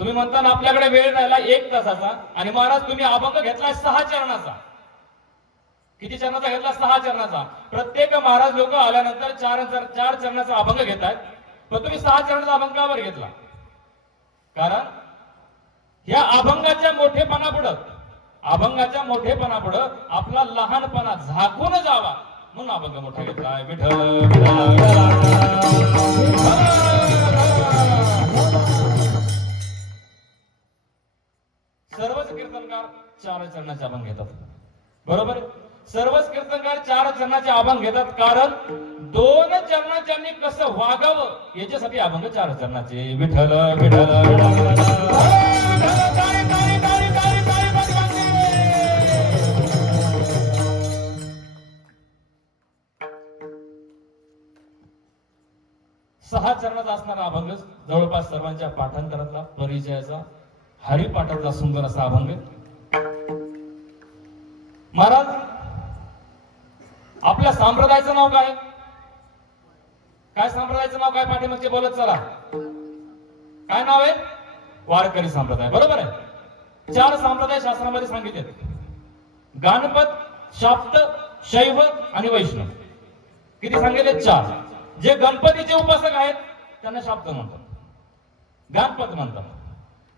तुम्ही म्हणता ना आपल्याकडे वेळ राहिला 1 तासाचा आणि महाराज तुम्ही अभंग घेतलाय 6 चरणाचा. किती चरणाचा घेतला? 6 चरणाचा. प्रत्येक महाराज लोक आल्यानंतर 4 चरणाचा अभंग घेतात, पण तुम्ही 6 चरणाचा अभंग का बरं घेतला? कारण या अभंगाच्या मोठेपणापुढं आपला लहानपणा झाकून जावा म्हणून अभंग मोठा घेतलाय. सर्वच कीर्तनकार 4 चरणाचे अभंग घेतात, बरोबर? सर्वच कीर्तनकार 4 चरणाचे अभंग घेतात, कारण 2 चरणाच्यांनी कसं वागावं याच्यासाठी अभंग 4 चरणाचे. विठ्ठल विठ्ठल सहा चरणाचा असणारा अभंग जवळपास सर्वांच्या पाठांतरातला, परिचयाचा, हरिपाठातला सुंदर असा अभंग. महाराज आपल्या संप्रदायाचं नाव काय? संप्रदायाचं नाव काय? पाठीमागचे बोलत चला. काय नाव आहे? वारकरी संप्रदाय, बरोबर आहे. 4 संप्रदाय शास्त्रामध्ये सांगितले: गणपत, शाक्त, शैव आणि वैष्णव. किती सांगितले? 4. जे गणपतीचे उपासक आहेत त्यांना शाक्त म्हणतात, गणपत म्हणतात.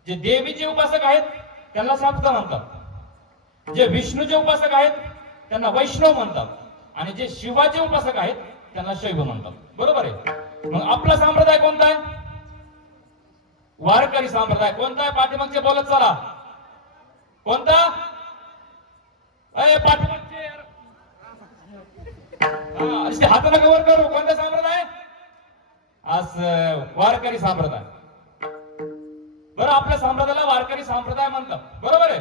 जे देवीचे उपासक आहेत त्यांना शाक्त म्हणतात. जे विष्णूचे उपासक आहेत त्यांना वैष्णव म्हणतात. आणि जे शिवाचे उपासक आहेत त्यांना शैव म्हणतात, बरोबर आहे. मग आपला संप्रदाय कोणता आहे? वारकरी संप्रदाय. कोणता आहे? पाठीमागचे बोलत चला. कोणता? पाठीमागचे हात नका वर करू. कोणता संप्रदाय? वारकरी संप्रदाय. बरं, आपल्या संप्रदायाला वारकरी संप्रदाय म्हणतात, बरोबर आहे.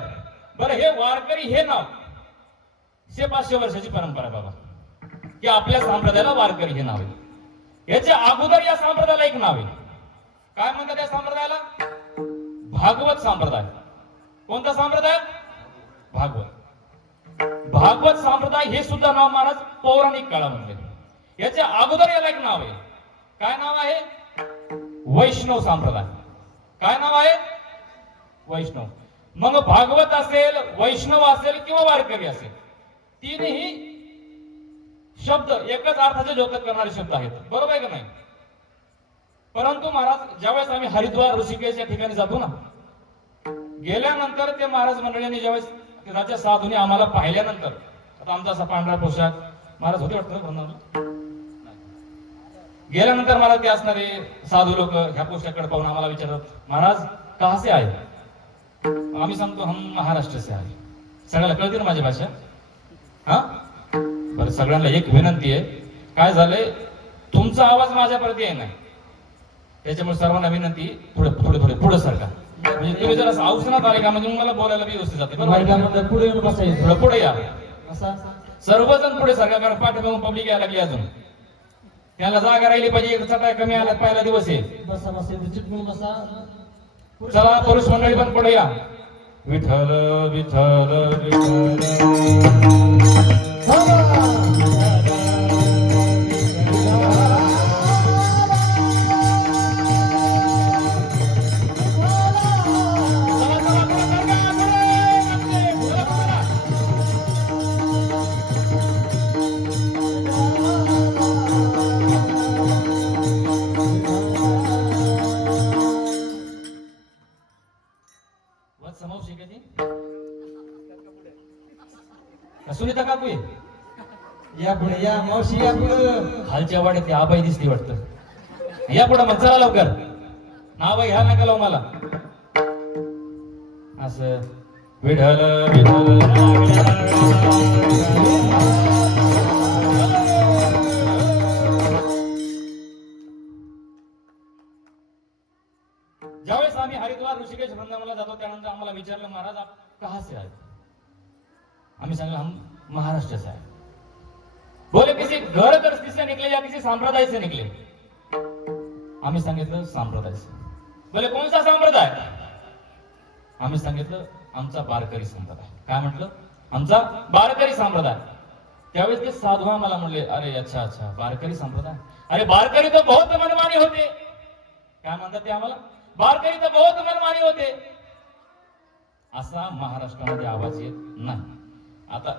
बरं, हे वारकरी हे नाव 500 वर्षाची परंपरा आहे बाबा, की आपल्या संप्रदायाला वारकरी हे नाव आहे. याच्या अगोदर या संप्रदायाला एक नाव आहे. काय म्हणतात या संप्रदायाला? भागवत संप्रदाय. कोणता संप्रदाय? भागवत. भागवत संप्रदाय हे सुद्धा नाव महाराज पौराणिक काळामध्ये. याच्या अगोदर याला एक नाव आहे. काय नाव आहे? वैष्णव संप्रदाय. काय नाव आहे? वैष्णव. मग भागवत असेल, वैष्णव असेल किंवा वारकरी असेल, तीनही शब्द एकच अर्थाचे द्योतक करणारे शब्द आहेत, बरोबर आहे का नाही? परंतु महाराज ज्यावेळेस आम्ही हरिद्वार, ऋषिकेश या ठिकाणी जातो ना, गेल्यानंतर ते महाराज मंडळींनी ज्यावेळेस त्याच्या साधूने आम्हाला पाहिल्यानंतर, आता आमचा असा पांढरा पोशाख, महाराज होते वाटतं, गेल्यानंतर मला ते असणारे साधू लोक ह्या पोशाखाकडे पाहून आम्हाला विचारतात, महाराज कहा से आए? आम्ही सांगतो हम महाराष्ट्र से आए. सगळ्याला कळते ना माझी भाषा? हा, बरं. सगळ्यांना एक विनंती आहे, काय झालंय, तुमचा आवाज माझ्यापर्यंत येत नाही, त्याच्यामुळे सर्वांना विनंती, थोडे पुढे सरका. म्हणजे तुम्ही जर असं अवसरात आले का म्हणजे मला बोलायला व्यवस्थित जाते, बरोबर? पुढे येऊन बसायचं, थोडं पुढे या. सर्वजण पुढे सरका, कारण पाठीमागून पब्लिक यायला लागली अजून. त्याला जागा राहिली पाहिजे. चटाई कमी आला, पहिला दिवस आहे. बसा बसा चिटकून बसा. चला पुरुष मंडळी पण पुढे या. विठ्ठल विठ्ठल विठ्ठल. सुनीता काकू या पुढे या. मावशी या पुढे. खालच्या वाड्यात ती आबाई दिसती वाटतं. या पुढे मग, चला लवकर. नाव घ्या नका लावू मला. असं विठ्ठल विठ्ठल. ज्यावेळेस आम्ही हरिद्वार, ऋषिकेश, वृंदावनला जातो त्यानंतर आम्हाला विचारलं, महाराज आप कहा से आए? आम्ही सांगितलं हम महाराष्ट्र से आए. बोले किसी घर गृहस्थी से निकले या किसी संप्रदाय से निकले? आम्ही सांगितलं संप्रदाय से. बोले कौन सा संप्रदाय? आम्ही सांगितलं आमचा वारकरी संप्रदाय. काय म्हटलं? आमचा वारकरी संप्रदाय. त्यावेळेस ते साधू आम्हाला म्हणले, अरे अच्छा अच्छा वारकरी संप्रदाय. अरे वारकरी तो बहुत मनमानी होते. काय म्हणतात ते आम्हाला? वारकरी तो बहुत मनमानी होते. असा महाराष्ट्रामध्ये आवाज येत नाही. आता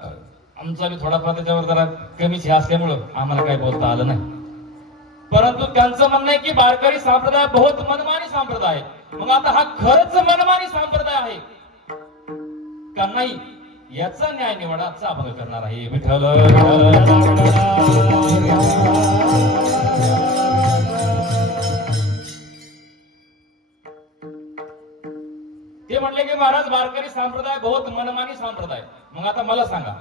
आमचा बी थोडाफार त्याच्यावर जरा कमीच हे असल्यामुळं आम्हाला काही बोलता आलं नाही. परंतु त्यांचं म्हणणं आहे की वारकरी संप्रदाय बहुत मनमानी संप्रदाय आहे. मग आता हा खरंच मनमानी संप्रदाय आहे का नाही याचा न्याय निवडाचा अभंग करणार आहे. विठ्ठल ते म्हणले की महाराज वारकरी संप्रदाय बहुत मनमानी संप्रदाय. मग आता मला सांगा,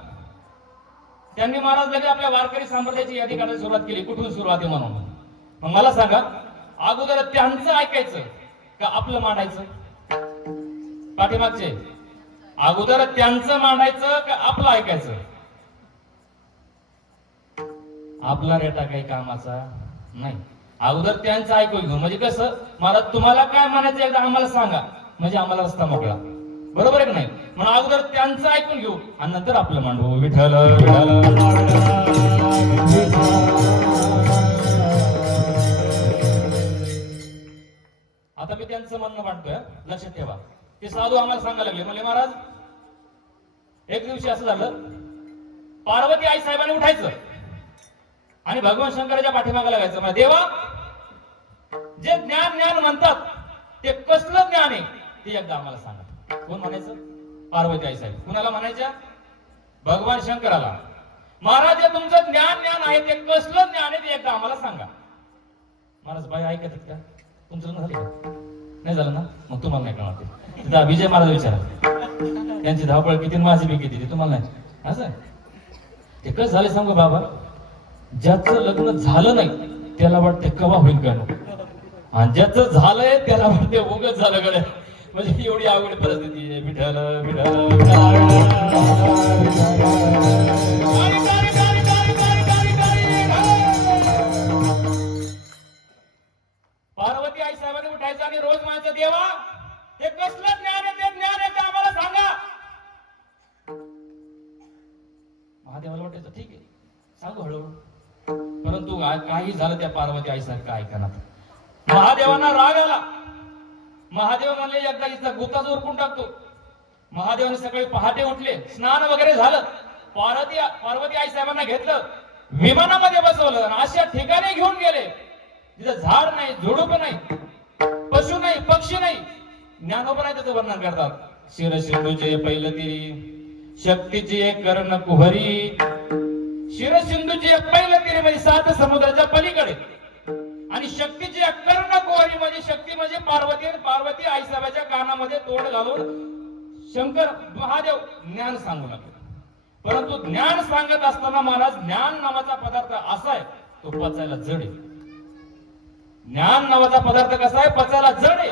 त्यांनी महाराज लगे आपल्या वारकरी संप्रदायाची यादी काढायला सुरुवात केली. कुठून सुरुवात आहे म्हणून. मग मला सांगा, अगोदर त्यांचं ऐकायचं का आपलं मांडायचं? पाठीमागचे अगोदर त्यांचं मांडायचं का आपलं ऐकायचं? आपला रेटा काही कामाचा नाही. अगोदर त्यांचं ऐकून घेऊ. म्हणजे कसं, मला तुम्हाला काय म्हणायचं एकदा आम्हाला सांगा, म्हणजे आम्हाला रस्ता मोकळा. बरोबर आहे की नाही? म्हणून अगोदर त्यांचं ऐकून घेऊ आणि नंतर आपलं मांडू. विठ्ठल आता मी त्यांचं म्हणणं मांडतोय, लक्षात ठेवा. ते साधू आम्हाला सांगायला लागले, म्हणले महाराज एक दिवशी असं झालं, पार्वती आई साहेबांनी उठायचं आणि भगवान शंकराच्या पाठीमागे लागायचं. म्हणजे देवा, जे ज्ञान ज्ञान म्हणतात ते कसलं ज्ञान आहे ते एकदा आम्हाला सांगा. कोण म्हणायचं? पार्वती आई साहेब. कुणाला म्हणायच्या? भगवान शंकराला. महाराज जे तुमचं ज्ञान ज्ञान आहे ते कसलं ज्ञान आहे ते एकदा आम्हाला सांगा. महाराज बाई ऐकत आहेत का? तुमचं लग्न झालं का? नाही झालं ना? मग तुम्हाला नाही कळणार ते. तिथं विजय महाराज विचारा, त्यांची धावपळ किती माझी बी किती, ते तुम्हाला नाही. असं ते कसं झालं सांगू बाबा, ज्याचं लग्न झालं नाही त्याला वाटते कवा होईल का नको, आणि ज्याचं झालंय त्याला वाटते उगच झालं गड्या. म्हणजे एवढी अवघड परिस्थिती आहे. विठ्ठल पार्वती आई साहेबांनी उठायचं आणि रोज म्हणायचं, देवा हे कसलं ज्ञान आहे, ते ज्ञान आहे ते आम्हाला सांगा. महादेवाला वाटायचं ठीक आहे सांगू हळूहळू. परंतु काही झालं त्या पार्वती आई सारखं ऐकणार. महादेवांना राग आला. महादेव म्हणले एकदा इथला गुताच उरकून टाकतो. महादेवाने सकाळी पहाटे उठले, स्नान वगैरे झालं, पार्वती आई साहेबांना घेतलं, विमानामध्ये बसवलं आणि अशा ठिकाणी घेऊन गेले जिथं झाड नाही, झुडूप नाही, पशु नाही, पक्षी नाही. ज्ञानोबा नाही त्याचं वर्णन करतात. शिरसिंधूचे पैल तिरी, शक्तीची कर्ण कुहरी. शिरसिंधूची पैल तिरी म्हणजे 7 समुद्राच्या पलीकडे, आणि शक्तीची कर्ण कुहरी म्हणजे शक्ती म्हणजे पार्वती आई साहेबाच्या कानामध्ये तोंड घालून शंकर महादेव ज्ञान सांगू लागले. परंतु ज्ञान सांगत असताना महाराज, ज्ञान नावाचा पदार्थ असा आहे तो पचायला जड आहे. ज्ञान नावाचा पदार्थ कसा आहे? पचायला जड आहे.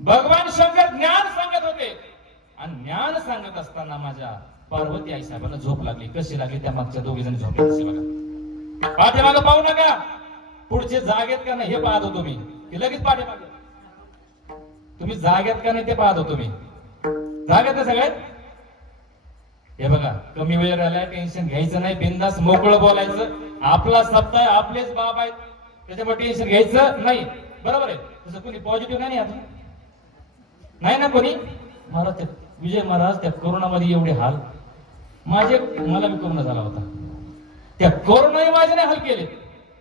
भगवान शंकर ज्ञान सांगत होते आणि ज्ञान सांगत असताना माझ्या पार्वती आई साहेबांना झोप लागली. कशी लागली? त्या मागच्या दोघी जण झोपले असे बघा. पाठीमागं पाहू नका, पुढचे जागेत का नाही हे पाहत होतो मी. की लगेच पाठीमागे तुम्ही जागेत का नाही ते पाहत होतो मी. जागेत ना सगळे? हे बघा, कमी वेळ राहिलाय, टेन्शन घ्यायचं नाही, बिंदास मोकळं बोलायचं. आपला सप्ताह आहे, आपलेच बाप आहेत, त्याच्यामुळे टेन्शन घ्यायचं नाही. बरोबर आहे? तसं कोणी पॉझिटिव्ह नाही आता नाही ना कोणी. महाराज विजय महाराज त्या कोरोनामध्ये एवढे हाल, मला बी कोरोना झाला होता. त्या कोरोनाने माझे नाही हाल केले,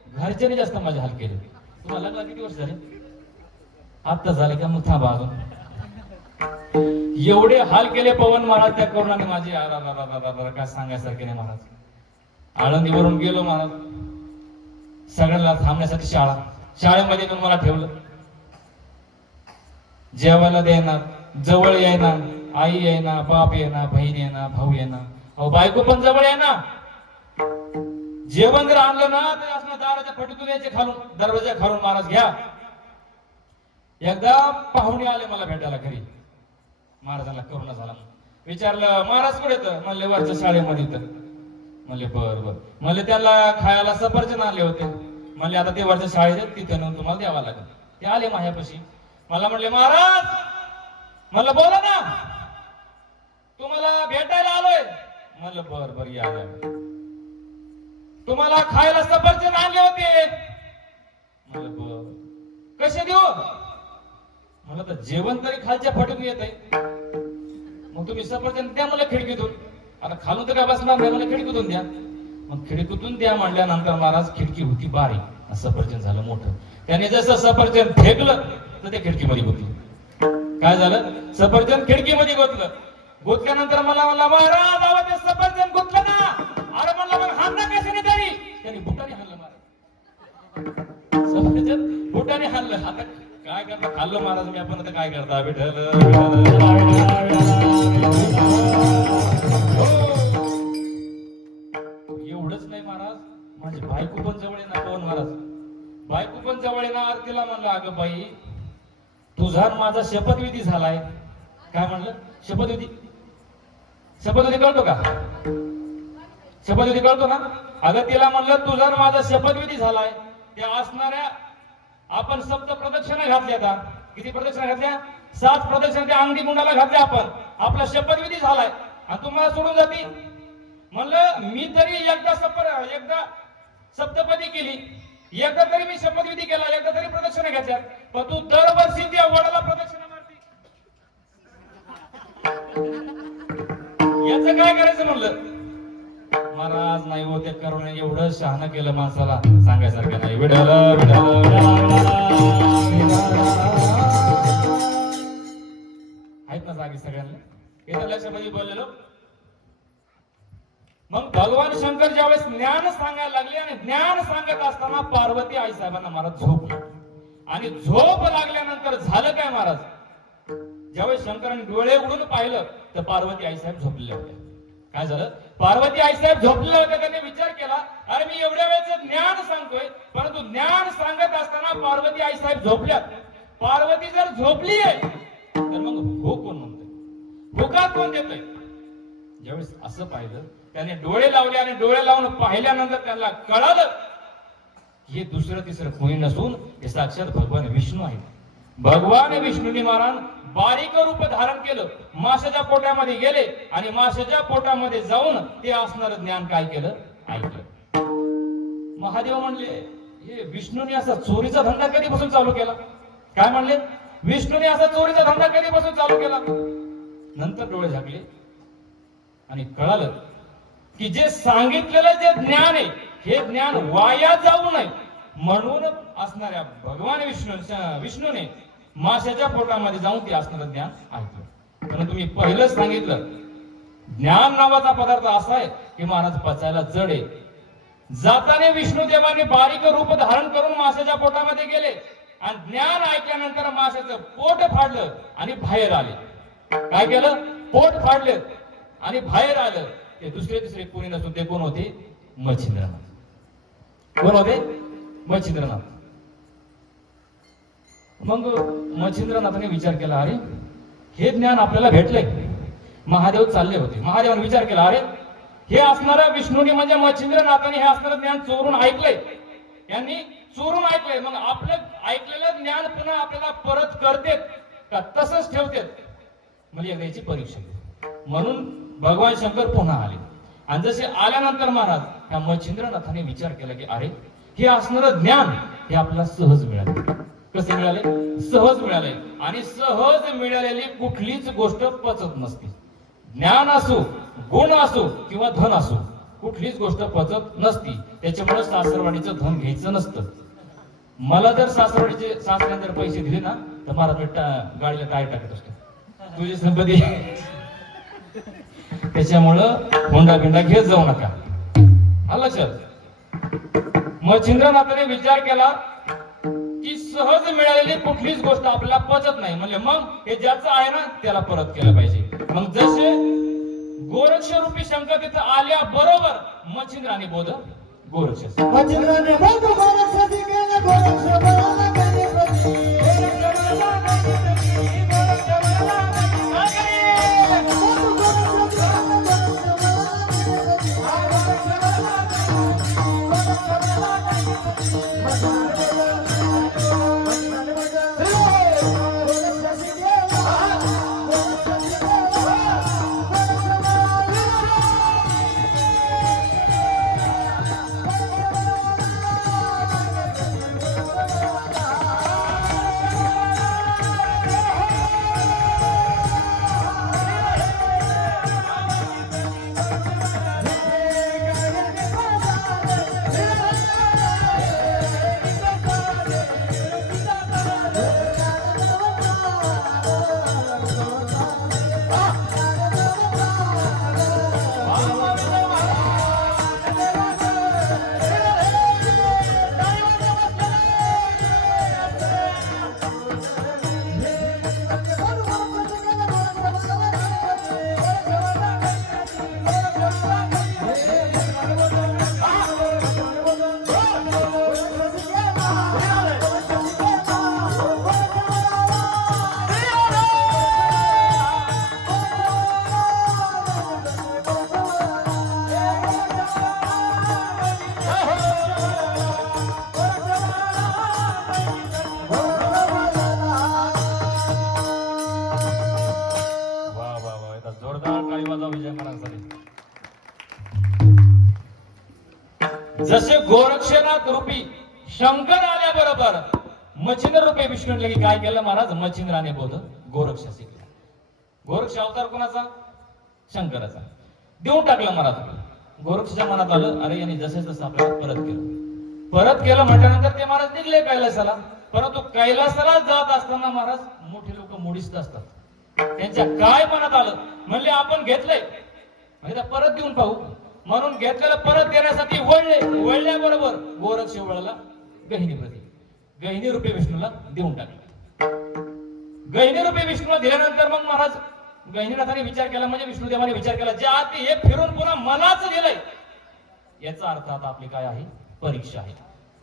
घरच्याने जास्त माझे हाल केले. तुम्हाला लग्न किती वर्ष झाले? आत्ता झाले का? मग थांबा अजून. एवढे हाल केले पवन महाराज त्या कोरोनाने माझे, काय सांगायसारखे नाही महाराज. आळंदीवरून गेलो महाराज, सगळ्यांना थांबण्यासाठी शाळेमध्ये पण मला ठेवलं. जेवायला देणार, जवळ येणार, आई येणार, बाप येणार, बहीण येणार, भाऊ येणार, अहो बायको पण जवळ येणार. जेवण जर आणलं ना तर असं दाराच्या फटीतून यायचे खालून, दरवाजा खालून महाराज घ्या. एकदा पाहुणे आले मला भेटायला घरी. महाराजांना कोरोना झाला. विचारलं महाराज कुठे? तर म्हणले वरच्या शाळेमध्ये. तर म्हणले बर. म्हणले त्याला खायला सफरचंद आणले होते. म्हणले आता ते वरच्या शाळेत तिथे नेऊन तुम्हाला द्यावा लागेल. ते आले माझ्यापाशी. मला म्हणले महाराज, म्हणलं बोला ना, तुम्हाला भेटायला आलोय. म्हणलं बर या. तुम्हाला खायला सफरचंद आणले होते. म्हणलं बर. कसे देऊ? मला तर जेवण तरी खालच्या फाटून येत आहे, मग तुम्ही सफरचंद द्या मला खिडकीतून. आता खालून तर काय बसणार नाही, मला खिडकीतून द्या. मग खिडकीतून द्या म्हणल्यानंतर महाराज खिडकी होती बारीक, सफरचंद झालं मोठं. त्याने जसं सफरचंद फेकलं तर ते खिडकीमध्ये गुंतलं. काय झालं? सफरचंद खिडकीमध्ये गुंतलं. गुंतल्यानंतर मला म्हणला, महाराज आवा ते सफरचंद गुंतलं ना. अरे म्हणलं मग हाणला कशाने तरी? त्याने बुटाने हाणलं महाराज. सफरचंद बुटाने हाणलं. आता काय करता, खाल्लं महाराज मी. आपण आता काय करता, विठ्ठल एवढंच नाही महाराज, माझी बायको पण जवळ आहे ना. कोण महाराज? बायको पण जवळ आहे ना. आरतीला म्हणलं, अगं बाई तुझा माझा शपथविधी झालाय. काय म्हणलं? शपथविधी. शपथविधी कळतो का? शपथविधी कळतो ना? अगं तिला म्हणलं तुझा माझा शपथविधी झालाय. त्या असणाऱ्या आपण सप्त प्रदक्षिणा घातल्या. आता किती प्रदक्षिणा घातल्या? 7 प्रदक्षिणा त्या अंगठी गुंडाला घातल्या आपण. आपला शपथविधी झालाय आणि तुम्हाला सोडून जाती. म्हणलं मी तरी एकदा सप्तपदी केली, एकदा तरी मी शपथविधी केला, एकदा तरी प्रदक्षिणा घ्यायच्या, पण तू दरवर्षी त्या वडाला प्रदक्षिणा मारती. याचं काय करायचं म्हणलं. महाराज नाही होते करून एवढं शहाणं केलं माणसाला सांगायसारखं नाही. विठ्ठल आहेत ना जागी सगळ्यांना, येतं लक्षामध्ये बोललेलो. मग भगवान शंकर ज्यावेळेस ज्ञान सांगायला लागले आणि ज्ञान सांगत असताना पार्वती आई साहेबांना महाराज झोपले. आणि झोप लागल्यानंतर झालं काय महाराज? ज्यावेळेस शंकरांनी डोळे उघडून पाहिलं तर पार्वती आई साहेब झोपलेल्या होत्या. काय झालं? पार्वती आई साहेब झोपलेल्या होत्या. त्यांनी विचार केला, अरे मी एवढ्या वेळेचं ज्ञान सांगतोय, परंतु ज्ञान सांगत असताना पार्वती आई साहेब झोपल्यात. पार्वती जर झोपली आहे तर मग हो कोण म्हणतोय? होकार कोण देतोय? ज्यावेळेस असं पाहिलं त्याने डोळे लावले आणि डोळे लावून पाहिल्यानंतर त्याला कळालं हे दुसरं तिसरं कोणी नसून हे साक्षात भगवान विष्णू आहेत. भगवान विष्णूने महाराज बारीक रूप धारण केलं, माशाच्या पोटामध्ये गेले आणि माशाच्या पोटामध्ये जाऊन ते असणार ज्ञान काय केलं? ऐकलं. महादेव म्हणले, हे विष्णूने असा चोरीचा धंदा कधीपासून चालू केला? काय म्हणले? विष्णूने असा चोरीचा धंदा कधीपासून चालू केला? नंतर डोळे झाकले आणि कळालं की जे सांगितलेलं जे ज्ञान आहे हे ज्ञान वाया जाऊ नये म्हणून असणाऱ्या भगवान विष्णूने माशाच्या पोटामध्ये जाऊन ते असणारं ज्ञान ऐकलं. पण तुम्ही पहिलंच सांगितलं, ज्ञान नावाचा पदार्थ असा आहे की महाराज पचायला जड आहे. जाताने विष्णुदेवाने बारीक रूप धारण करून माशाच्या पोटामध्ये गेले आणि ज्ञान ऐकल्यानंतर माशाचं पोट फाडलं आणि बाहेर आले. काय केलं? पोट फाडले आणि बाहेर आलं. ते दुसरे तिसरे कोणी नसून ते कोण होते? मच्छिंद्रनाथ. कोण होते? मच्छिंद्रनाथ. मग मच्छिंद्रनाथाने विचार केला, अरे हे ज्ञान आपल्याला भेटलंय. महादेव चालले होते. महादेवाने विचार केला, अरे हे असणाऱ्या विष्णूने म्हणजे मच्छिंद्रनाथाने हे असणारं ज्ञान चोरून ऐकलंय. यांनी चोरून ऐकलंय. मग आपलं ऐकलेलं ज्ञान पुन्हा आपल्याला परत करतेत का तसंच ठेवतेत? म्हणजे याची परीक्षा म्हणून भगवान शंकर पुन्हा आले. आणि जसे आल्यानंतर महाराज त्या मच्छिंद्रनाथाने विचार केला की अरे हे असणारं ज्ञान हे आपल्याला सहज मिळाले. कसे मिळाले? सहज मिळाले. आणि सहज मिळालेली कुठलीच गोष्ट पचत नसते. ज्ञान असो, गुण असो किंवा धन असो, कुठलीच गोष्ट पचत नसती. त्याच्यामुळे सासरवाडीचं धन घ्यायचं नसतं. मला जर सासऱ्याने जर पैसे दिले ना तर महाराज मी गाडीला टायर टाकत असतो. तुझी संपत्ती त्याच्यामुळं होंडा बिंडा घेत जाऊ नका. लक्षात. मच्छिंद्रनाथाने विचार केला की सहज मिळालेली कुठलीच गोष्ट आपल्याला पचत नाही. म्हणजे मग हे ज्याचं आहे ना त्याला परत केलं पाहिजे. मग जसे गोरक्ष रूपी शंकर तिथं आल्या बरोबर मच्छिंद्राने बोध गोरक्ष मच्छिंद्राने बोध गोरक्ष केलं. गोरक्ष जसे गोरक्षनाथ रूपी शंकर आल्याबरोबर मच्छिंद्र रूपी विष्णूने काय केलं महाराज, मच्छिंद्राने बोध गोरक्ष शिकला. गोरक्ष अवतार कोणाचा? शंकराचा. देऊन टाकलं महाराज. गोरक्षच्या मनात आलं, अरे यांनी जसे जसं आपल्याला परत केलं म्हटल्यानंतर ते महाराज निघले कैलासाला. परंतु कैलासाला जात असताना महाराज मोठे लोक मोडीस्त असतात. त्यांच्या काय मनात आलं, म्हणले आपण घेतलंय म्हणजे परत देऊन पाहू, म्हणून घेतलेलं परत देण्यासाठी वळल्याबरोबर गोरक्ष वळला गहिनी प्रती. गहिनी रूपी विष्णूला देऊन टाकलं. गहिनी रूपी विष्णूला दिल्यानंतर मग महाराज गहिनीनाथाने विचार केला, म्हणजे विष्णुदेवाने विचार केला, ज्या आधी हे फिरून पुन्हा मलाच दिलंय, याचा अर्थ आता आपली काय आहे, परीक्षा आहे.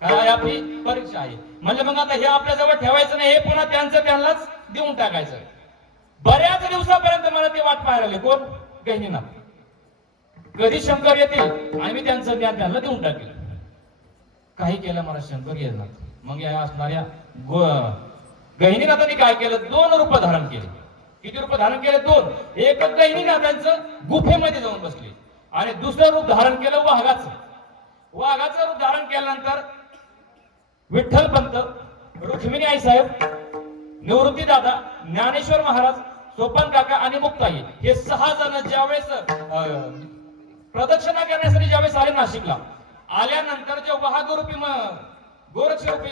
काय आहे आपली परीक्षा आहे. म्हणजे मग आता हे आपल्या जवळ ठेवायचं नाही, हे पुन्हा त्यांनाच देऊन टाकायचं. बऱ्याच दिवसापर्यंत मला ते वाट पाहायला लागले. कोण? गहिनीनाथ. कधी शंकर येतील आणि मी त्यांचं ज्ञान त्यांना देऊन टाकेल. काही केलं मला शंकर येणार. मग या असणाऱ्या गहिनीनाथांनी काय केलं, 2 रूप धारण केले. किती रूप धारण केले? 2. एक गहिनीनाथांचं गुफेमध्ये जाऊन बसले आणि दुसरं रूप धारण केलं वाघाचं. वाघाचं रूप धारण केल्यानंतर विठ्ठल पंत, रुक्मिणी आई साहेब, निवृत्ती दादा, ज्ञानेश्वर महाराज, सोपान काका आणि मुक्ताई हे 6 जण ज्यावेळेस प्रदक्षिणा करण्यासाठी ज्यावेळेस आले नाशिकला, आल्यानंतर जे वाहगरूपी गोरक्षरूपी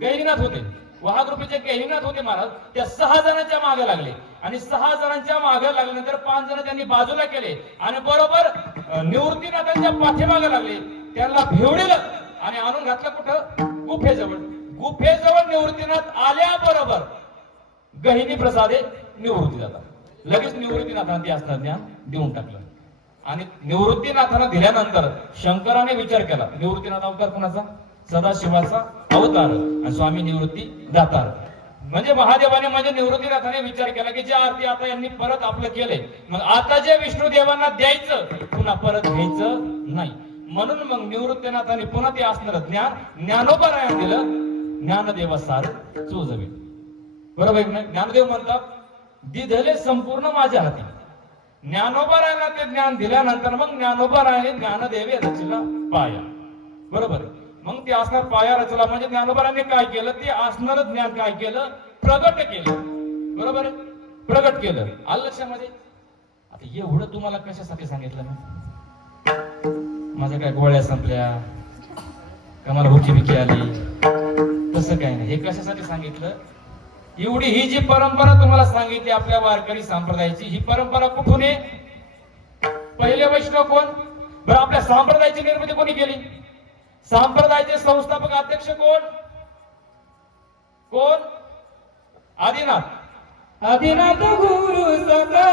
गहिनीनाथ होते, वाहगरूपीचे गहिनीनाथ होते महाराज, त्या 6 जणांच्या मागे लागले आणि 6 जणांच्या मागे लागल्यानंतर 5 जण त्यांनी बाजूला केले आणि बरोबर निवृत्तीनाथांच्या पाठीमागे लागले. त्यांना भिवडीलं आणि आणून घातलं कुठं? गुफेजवळ. गुफेजवळ निवृत्तीनाथ आल्याबरोबर गहिनी प्रसादे निवृत्ती जातात. लगेच निवृत्तीनाथांनी ते असणार ज्ञान देऊन टाकलं. आणि निवृत्तीनाथांना दिल्यानंतर शंकराने विचार केला, निवृत्तीनाथ अवतार कोणाचा? सदाशिवाचा अवतार आणि स्वामी निवृत्ती दातार. म्हणजे महादेवाने म्हणजे निवृत्तीनाथाने विचार केला की ज्या आरती आता यांनी परत आपलं केलंय, मग आता जे विष्णुदेवांना द्यायचं पुन्हा परत घ्यायचं नाही. म्हणून मग निवृत्तीनाथाने पुन्हा ते असणार ज्ञान ज्ञानोपारायण दिलं. ज्ञानदेवा सार चोजवे. बरोबर नाही? ज्ञानदेव म्हणतात, दिधले संपूर्ण माझ्या हाती. ज्ञानोबारायला ते ज्ञान दिल्यानंतर मग ज्ञानोबारायाने ज्ञानदेवे रचला पाया. बरोबर. मग ते असणार पाया रचला म्हणजे ज्ञानोबाराने काय केलं, ते असणार ज्ञान काय केलं, प्रगट केलं. बरोबर आहे? प्रगट केलं. आलं लक्षामध्ये? आता एवढं तुम्हाला कशासाठी सांगितलं मी? माझ्या काय गोळ्या संपल्या का, मला हुकी बिकी आली, तसं काय नाही. हे कशासाठी सांगितलं? एवढी ही जी परंपरा तुम्हाला सांगितली आपल्या वारकरी संप्रदायाची, ही परंपरा कुठून आहे? पहिले वैष्णव कोण? बरं, आपल्या संप्रदायाची निर्मिती कोणी केली? संप्रदायाचे संस्थापक अध्यक्ष कोण? कोण? आदिनाथ. आदिनाथ गुरु सदा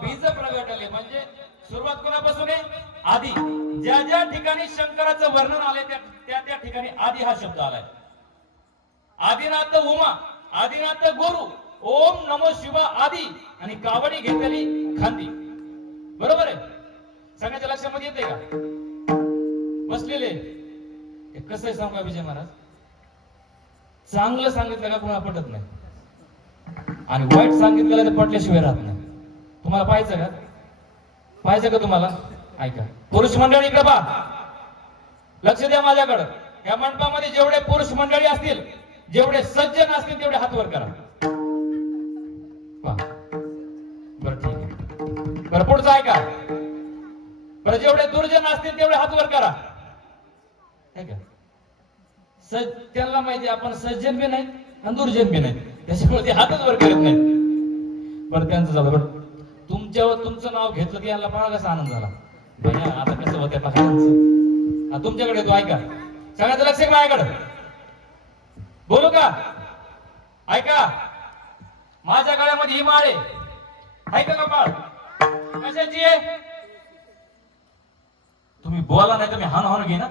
बीज प्रगटले. म्हणजे सुरुवात कोणापासून आहे? आदी. ज्या ज्या ठिकाणी शंकराचं वर्णन आले त्या ठिकाणी आदी हा शब्द आलाय. आदिनाथ उमा, आदिनाथ गुरु, ओम नमो शिवा आदी आणि कावडी घेतलेली खांदी. बरोबर आहे? सगळ्याच्या लक्षामध्ये येते का? बसलेले कसं आहे सांगा विजय महाराज, चांगलं सांगितलं का कोणाला पटत नाही आणि वाईट सांगितलं तर पटल्याशिवाय राहत नाही. तुम्हाला पाहायचं का? पाहायचं का तुम्हाला? ऐका पुरुष मंडळी इकडे पहा, लक्ष द्या माझ्याकडे. या मंडपामध्ये जेवढे पुरुष मंडळी असतील, जेवढे सज्जन असतील तेवढे हात वर करा. बरं ठीक आहे. बरं पुढचं ऐका. बरं जेवढे दुर्जन असतील तेवढे हात वर करा. है का? त्यांना माहिती आपण सज्जन बी नाही आणि दुर्जन बी नाही, त्याच्यामुळे ते हातच वर करत नाही. बरं त्यांचं झालं. बरं तुमचं नाव घेतलं की यांना पहा कसा आनंद झाला. भैया आता कसं होतं पहा तुमच्याकडे येतो. ऐका सगळ्यांचं लक्ष आहे माझ्याकडे. बोलू का? ऐका, माझ्या गळ्यामध्ये ही माळ आहे. ऐका कपाळ कशाची आहे? तुम्ही बोला नाही तर मी हान घे ना.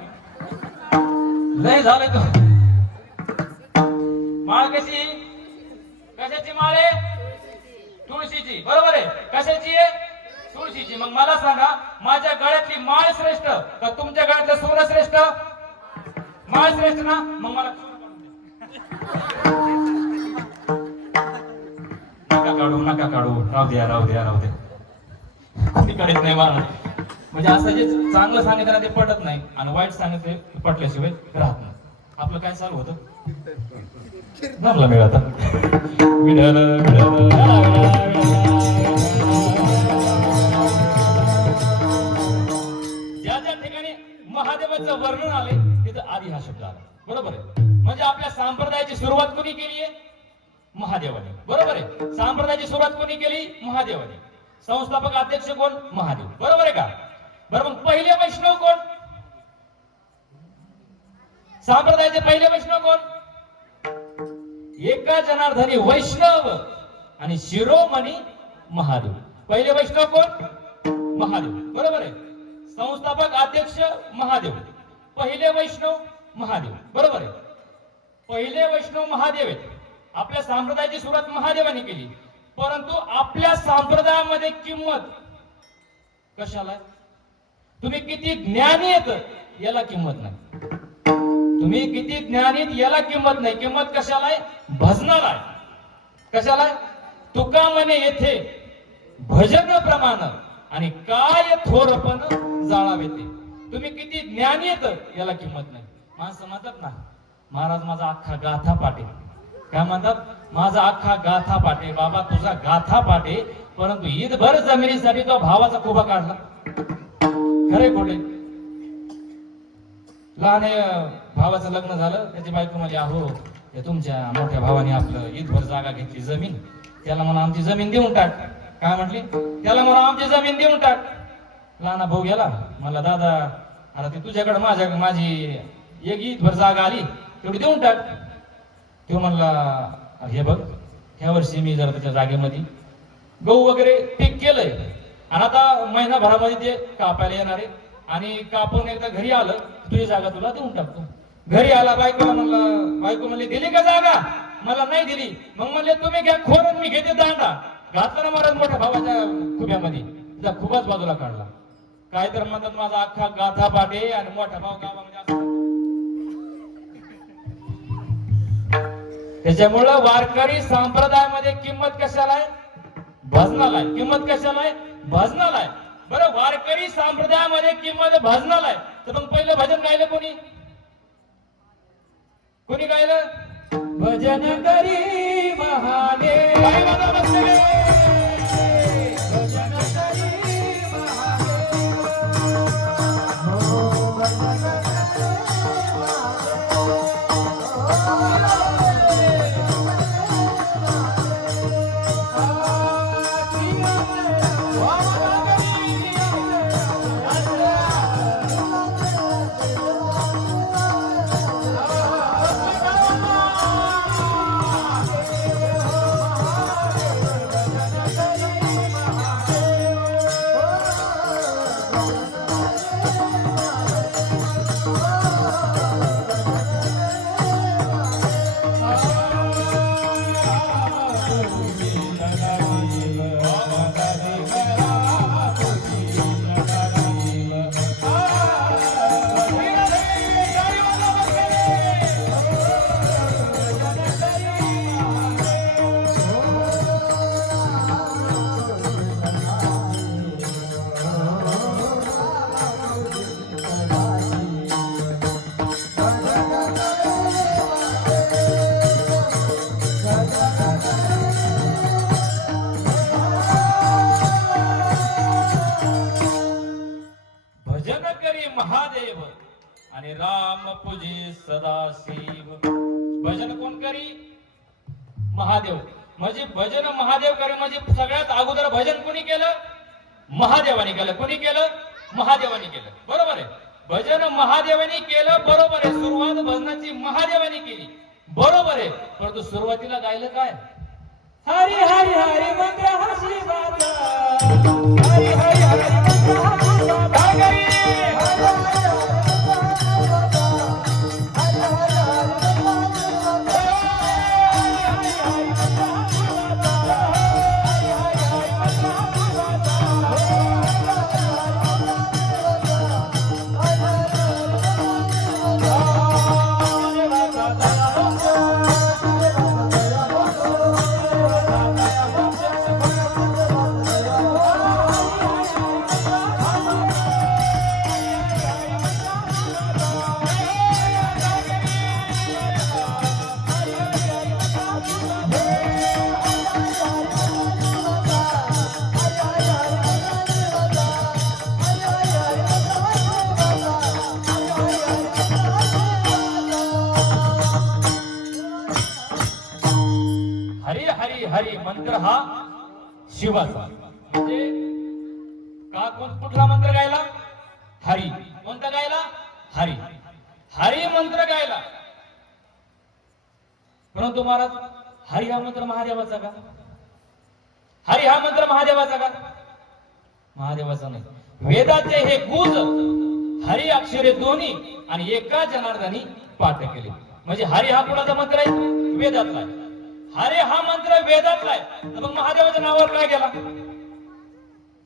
लय झालंय तो. माळ कशी? कशाची माळ आहे? तुळशीची. बरोबर आहे. कशाची आहे? तुळशीची. मग मला सांगा, माझ्या गळ्यातली माळ श्रेष्ठ का तुमच्या गळ्यातलं सोनं श्रेष्ठ? माळ श्रेष्ठ ना. मग मला नका काढू. राहू द्या. कोणी काढत नाही मला. म्हणजे असं जे चांगलं सांगितलं ना ते पटत नाही आणि वाईट सांगितलं पटल्याशिवाय राहत नाही. आपलं काय चालू होतं? जमला वेळ आता. ज्या ठिकाणी महादेवाचं वर्णन आले तिथं आधी हा शब्द आला. बरोबर आहे. म्हणजे आपल्या संप्रदायाची सुरुवात कोणी केली आहे? महादेवाने. बरोबर आहे. संप्रदायाची सुरुवात कोणी केली? महादेवाने. संस्थापक अध्यक्ष कोण? महादेव. बरोबर आहे का? बरं, मग पहिले वैष्णव कोण? संप्रदायाचे पहिले वैष्णव कोण? एका जनार्दनी वैष्णव आणि शिरोमणी महादेव. पहिले वैष्णव कोण? महादेव. बरोबर आहे. संस्थापक अध्यक्ष महादेव. पहिले वैष्णव महादेव. बरोबर आहे. पहिले वैष्णव महादेव आहेत. आपल्या संप्रदायाची सुरुवात महादेवाने केली. परंतु आपल्या संप्रदायामध्ये किंमत कशाला? तुम्ही किती ज्ञानी आहेत याला किंमत नाही. तुम्ही किती ज्ञानीत याला किंमत नाही. किंमत कशाला आहे? भजनाला आहे. कशाला आहे? तुका म्हणे येथे भजन प्रमाण आणि काय थोरपण जाळावे ते. तुम्ही किती ज्ञानी आहेत याला किंमत नाही. माणसं म्हणतात ना, महाराज माझा अख्खा गाथा पाटे. काय म्हणतात? माझा अख्खा गाथा पाटे. बाबा तुझा गाथा पाटे, परंतु ईदभर जमिनीसाठी तो भावाचा खुबा काढला. खरे खोटे? लहान भावाचं लग्न झालं, त्याची बायको म्हणजे अहो तुमच्या मोठ्या भावाने आपलं ईदभर जागा घेतली जमीन, त्याला म्हणा आमची जमीन देऊन टाक. काय म्हटली? त्याला म्हणा आमची जमीन देऊन टाक. लहाना भाऊ गेला, मला दादा आता ती तुझ्याकडे माझी एक ईदभर जागा आली तेवढी देऊन टाक. तो म्हणला हे बघ, ह्या वर्षी मी जरा त्याच्या जागेमध्ये गहू वगैरे पीक केलंय आणि आता महिनाभरामध्ये ते कापायला येणार आहे आणि कापून एकदा घरी आलं तुझी जागा तुला देऊन टाकतो. घरी आला, बायकोला म्हणला, बायको म्हणली दिली का जागा? मला नाही दिली. मग म्हणले तुम्ही घ्या खोर, मी घेते दांडा. घातला महाराज मोठ्या भावाच्या खुब्यामध्ये, तिचा खुबाच बाजूला काढला. काय तर म्हणतात माझा अख्खा गाथा पाटे आणि मोठा भाव गावामध्ये. त्याच्यामुळं वारकरी संप्रदायामध्ये किंमत कशाला आहे? भजनाला आहे. किंमत कशाला आहे? भजनाला आहे. बरं, वारकरी संप्रदायामध्ये किंमत भजनाला आहे. तर मग पहिलं भजन गायलं कोणी? कोणी गायलं? भजन करी महादेव. भजन करी महादेव. हो भजन नाम पूजी सदाशिव. भजन कोण करी? महादेव. म्हणजे भजन महादेव करी म्हणजे सगळ्यात अगोदर भजन कोणी केलं? महादेवाने केलं. कोणी केलं? महादेवाने केलं. बरोबर आहे. भजन महादेवाने केलं, बरोबर आहे. सुरुवात भजनाची महादेवाने केली, बरोबर आहे. परंतु सुरुवातीला गायलं काय? हरी हरी हरी मंत्र हा शिवाचा. हरी हरी हरी मंत्र हा शिवाचा. काय करी? हरी हरी हरी मंत्र हा शिवाचा. म्हणजे कुठला मंत्र गायला? हरी. कोणता गायला? हरी. हरी मंत्र गायला. परंतु महाराज, हरी हा मंत्र महादेवाचा का? हरी हा मंत्र महादेवाचा का? महादेवाचा नाही. वेदाचे हे गुज हरी अक्षरे दोन्ही आणि एका जनार्दनी पाठ केले. म्हणजे हरी हा कुणाचा मंत्र आहे? वेदातला आहे. हरे हा मंत्र वेदातला आहे. मग महादेवाच्या नावावर काय गेला?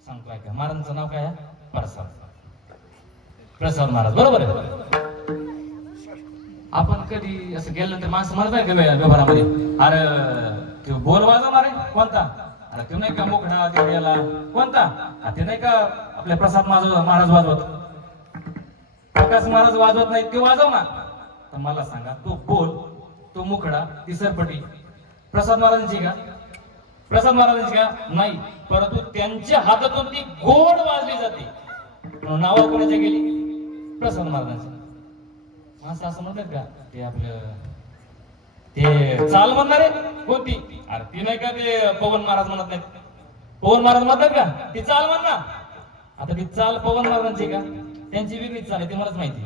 सांगताय का? महाराजांचं नाव काय आहे? प्रसाद. प्रसाद महाराज. बरोबर आहे. आपण कधी असं गेल्यानंतर माणसं म्हणत नाही का व्यवहारामध्ये, अरे तो बोल वाजवणार आहे कोणता? अरे तो नाही का मोकळा देवळ्याला कोणता? ते नाही का आपले प्रसाद महाराज वाजवत, प्रकाश महाराज वाजवत नाही, ते वाजव ना. तर मला सांगा, तो बोल, तो मुखडा, ती सरपटी प्रसाद महाराजांची का? प्रसाद महाराजांची का? नाही. परंतु त्यांच्या हातातून ती गोड वाजली जाते. नावावर कोणाच्या गेली? प्रसाद महाराजांची. माणसं असं म्हणतात का ते आपलं ते चाल म्हणणारे कोणती? अरे ती नाही का ते पवन महाराज म्हणत नाहीत? पवन महाराज म्हणतात का ती चाल म्हणणार? आता ती चाल पवन महाराजांची का? त्यांची वेगळीच चाल आहे, ती मलाच माहिती.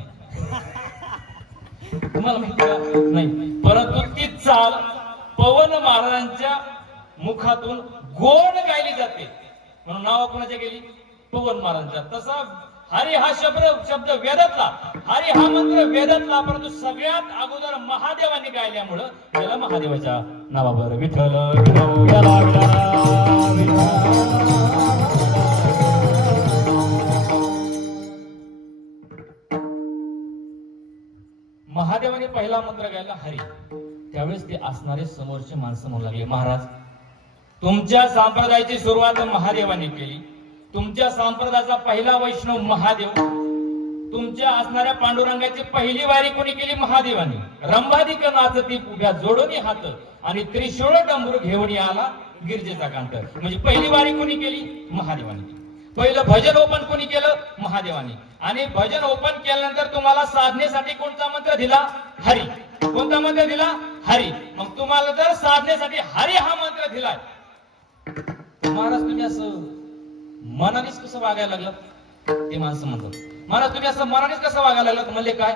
तुम्हाला माहिती का? नाही. परंतु ती चाल पवन महाराजांच्या मुखातून गोड गायली जाते, म्हणून नाव कोणाच्या गेली? पवन महाराजांच्या. तसा हरी हा शब्द वेदातला, हरी हा मंत्र वेदातला, परंतु सगळ्यात अगोदर महादेवाने गायल्यामुळं त्याला महादेवाच्या नावावर विठ्ठल महादेवाने पहिला मंत्र गायला हरी. त्यावेळेस ते असणारे समोरचे माणसं म्हणू लागले, महाराज तुमच्या संप्रदायाची सुरुवात महादेवाने केली. तुमच्या संप्रदायाचा पहिला वैष्णव महादेव. तुमच्या असणाऱ्या पांडुरंगाची पहिली वारी कोणी केली? महादेवाने. रंभाधिक नाचती उभ्या जोडोनी हात आणि त्रिशूळ डंबरू घेऊन आला गिरजेचा कांत. म्हणजे पहिली वारी कोणी केली? महादेवाने. पहिलं भजन ओपन कोणी केलं? महादेवाने. आणि भजन ओपन केल्यानंतर तुम्हाला साधनेसाठी कोणता मंत्र दिला? हरी. कोणता मंत्र दिला? हरी. मग तुम्हाला जर साधनेसाठी हरी हा मंत्र दिलाय, महाराज तुम्ही असं मनानेच कसं वागायला लागलं? ते माणसं म्हणतात, महाराज तुम्ही असं मनानेच कसं वागायला लागलं? म्हणले काय?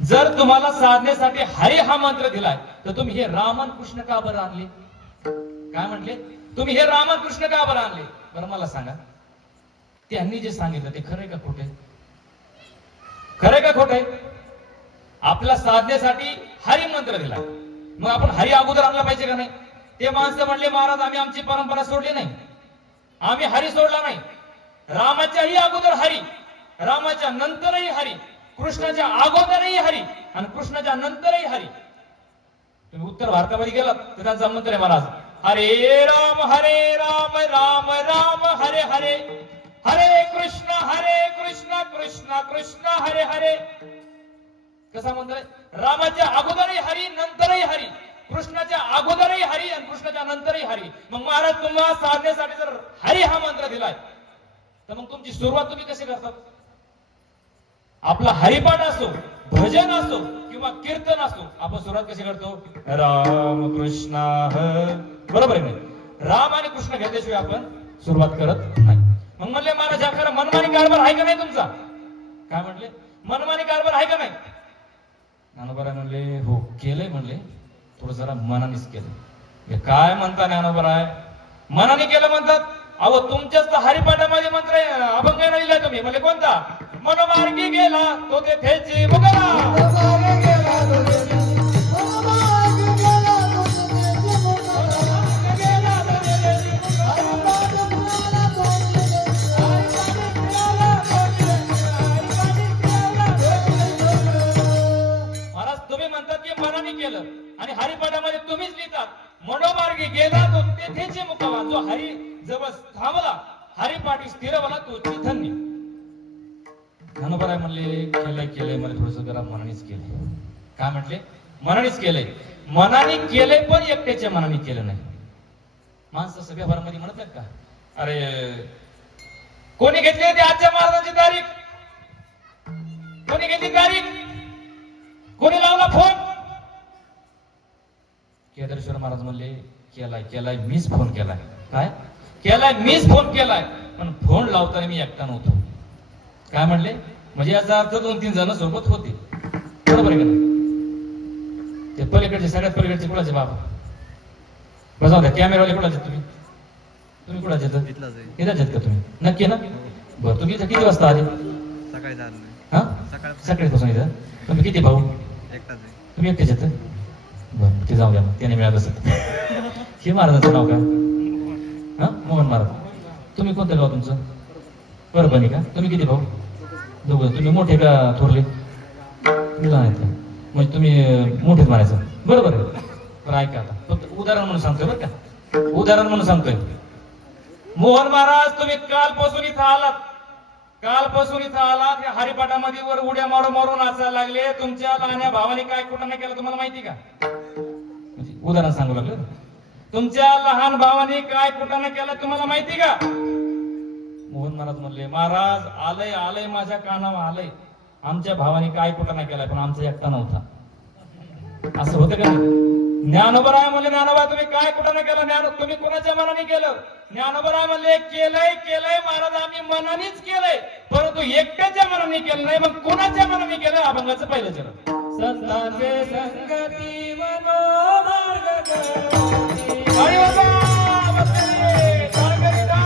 जर तुम्हाला साधनेसाठी हरी हा मंत्र दिलाय, तर तुम्ही हे रामन कृष्ण का बरं आणले? काय म्हटले? तुम्ही हे रामन कृष्ण का बरं आणले? बरं मला सांगा, त्यांनी जे सांगितलं ते खरंय का खोटंय? खरंय का खोटंय? आपल्या साधनेसाठी हरी मंत्र दिला, मग आपण हरी अगोदर आणला पाहिजे का नाही? ते माणसं म्हणले, महाराज आम्ही आमची परंपरा सोडली नाही, आम्ही हरी सोडला नाही. रामाच्याही अगोदर हरी, रामाच्या नंतरही हरी, कृष्णाच्या अगोदरही हरी आणि कृष्णाच्या नंतरही हरी. तुम्ही उत्तर भारतामध्ये गेलात तर त्यांचा मंत्र आहे महाराज, हरे राम राम राम हरे हरे, हरे कृष्ण कृष्ण कृष्ण हरे हरे. कसा मंत्र आहे? रामाच्या अगोदरही हरी, नंतरही हरी, कृष्णाच्या अगोदरही हरी आणि कृष्णाच्या नंतरही हरी. मग महाराज तुम्हाला साधनेसाठी जर हरी हा मंत्र दिलाय, तर मग तुमची सुरुवात तुम्ही कशी करतात? आपला हरिपाठ असो भजन असो किंवा कीर्तन असो, आपण सुरुवात कशी करतो? राम कृष्ण बरोबर आहे नाही? राम आणि कृष्ण घेतल्याशिवाय आपण सुरुवात करत नाही. मग म्हणले महाराज हा खरं मनमानी कारभार आहे का नाही तुमचा? काय म्हणले? मनमानी कारभार आहे का नाही? ज्ञानोबा म्हणले हो केलंय. म्हणले थोडं जरा मनानेच केलं. हे काय म्हणता ज्ञानोबा? मनाने केलं म्हणतात. अहो तुमच्याच तर हरिपाठामध्ये मंत्र अभंग लिहिलाय तुम्ही. म्हणजे कोणता? मनोमार्गी गेला तो तेथेची महाराज तुम्ही म्हणतात की मनाने केलं आणि हरिपाठामध्ये तुम्हीच लिहितात मनोमार्गी गेला तो तेथेचे मुक्कावा. जो हरी जवळ थांबला, हरिपाठी स्थिरवला तोची धन्य. ज्ञानोबा म्हणले केलंय मला थोडस जरा मनानेच केलंय. काय म्हटले? मनानेच केलंय. मनाने केलंय पण एकट्याच्या मनाने केलं नाही. माणसं सगळ्या व्यवहारामध्ये म्हणतात का अरे कोणी घेतली होती आजच्या महाराजांची तारीख? कोणी घेतली तारीख? कोणी लावला फोन? केदारेश्वर महाराज म्हणले केलाय मीच फोन केलाय. काय केलाय? मीच फोन केलाय. पण फोन लावताना मी एकटा नव्हतो. काय म्हणले? म्हणजे याचा अर्थ 2-3 जण सोबत होते. बरोबर आहे का नाही? ते पलीकडचे सगळ्यात पलीकडचे कुणाचे बाबा? बसा द्या कॅमेरावाले कुणाचे? तुम्ही कुणाचे? इथंच आहेत का तुम्ही? नक्की ना? बरं तुम्ही इथं किती वाजता आले? सकाळी झालं. हा सकाळीपासून इथं. तुम्ही किती भाऊ? एकटाच आहे. तुम्ही एकटेच येत? बरं ते जाऊ द्या मग त्याने मिळालं असत. हे महाराजांचं नाव काय? हा मोहन महाराज. तुम्ही कोणतं गाव तुमचं? परभणी का? तुम्ही किती भाऊ? दोघं. तुम्ही मोठे का थोरले? तुम्ही लहान आहेत का? म्हणजे तुम्ही मोठेच म्हणायचं. बरोबर आहे. बरं ऐका आता फक्त उदाहरण म्हणून सांगतोय बरं का, उदाहरण म्हणून सांगतोय. मोहन महाराज तुम्ही कालपासून इथं आलात. कालपासून इथं आलात. या हरिपाठामध्ये वर उड्या मारून मारून नाचायला लागले. तुमच्या लहान्या भावाने काय कुठं नाही केलं तुम्हाला माहिती का? म्हणजे उदाहरण सांगू लागलं. तुमच्या लहान भावाने काय कुठं नाही केलं तुम्हाला माहिती का? मोहन महाराज म्हणले महाराज आलंय माझ्या कानावर आलंय. आमच्या भावाने काय कुठं नाही केलाय पण आमचा एकटा नव्हता. असं होतं का? ज्ञानोबराय म्हणले ज्ञानोबा तुम्ही काय कुठं नाही केलं? ज्ञान तुम्ही कोणाच्या मनाने केलं? ज्ञानोबराय म्हणले केलंय महाराज आम्ही मनानेच केलंय, परंतु एकट्याच्या मनाने केलं नाही. मग कोणाच्या मनाने केलं? अभंगाचं पहिलं चरण. संतांचे संगती मनोमार्ग आणि बाबा बसले, टाळकरी टाळ.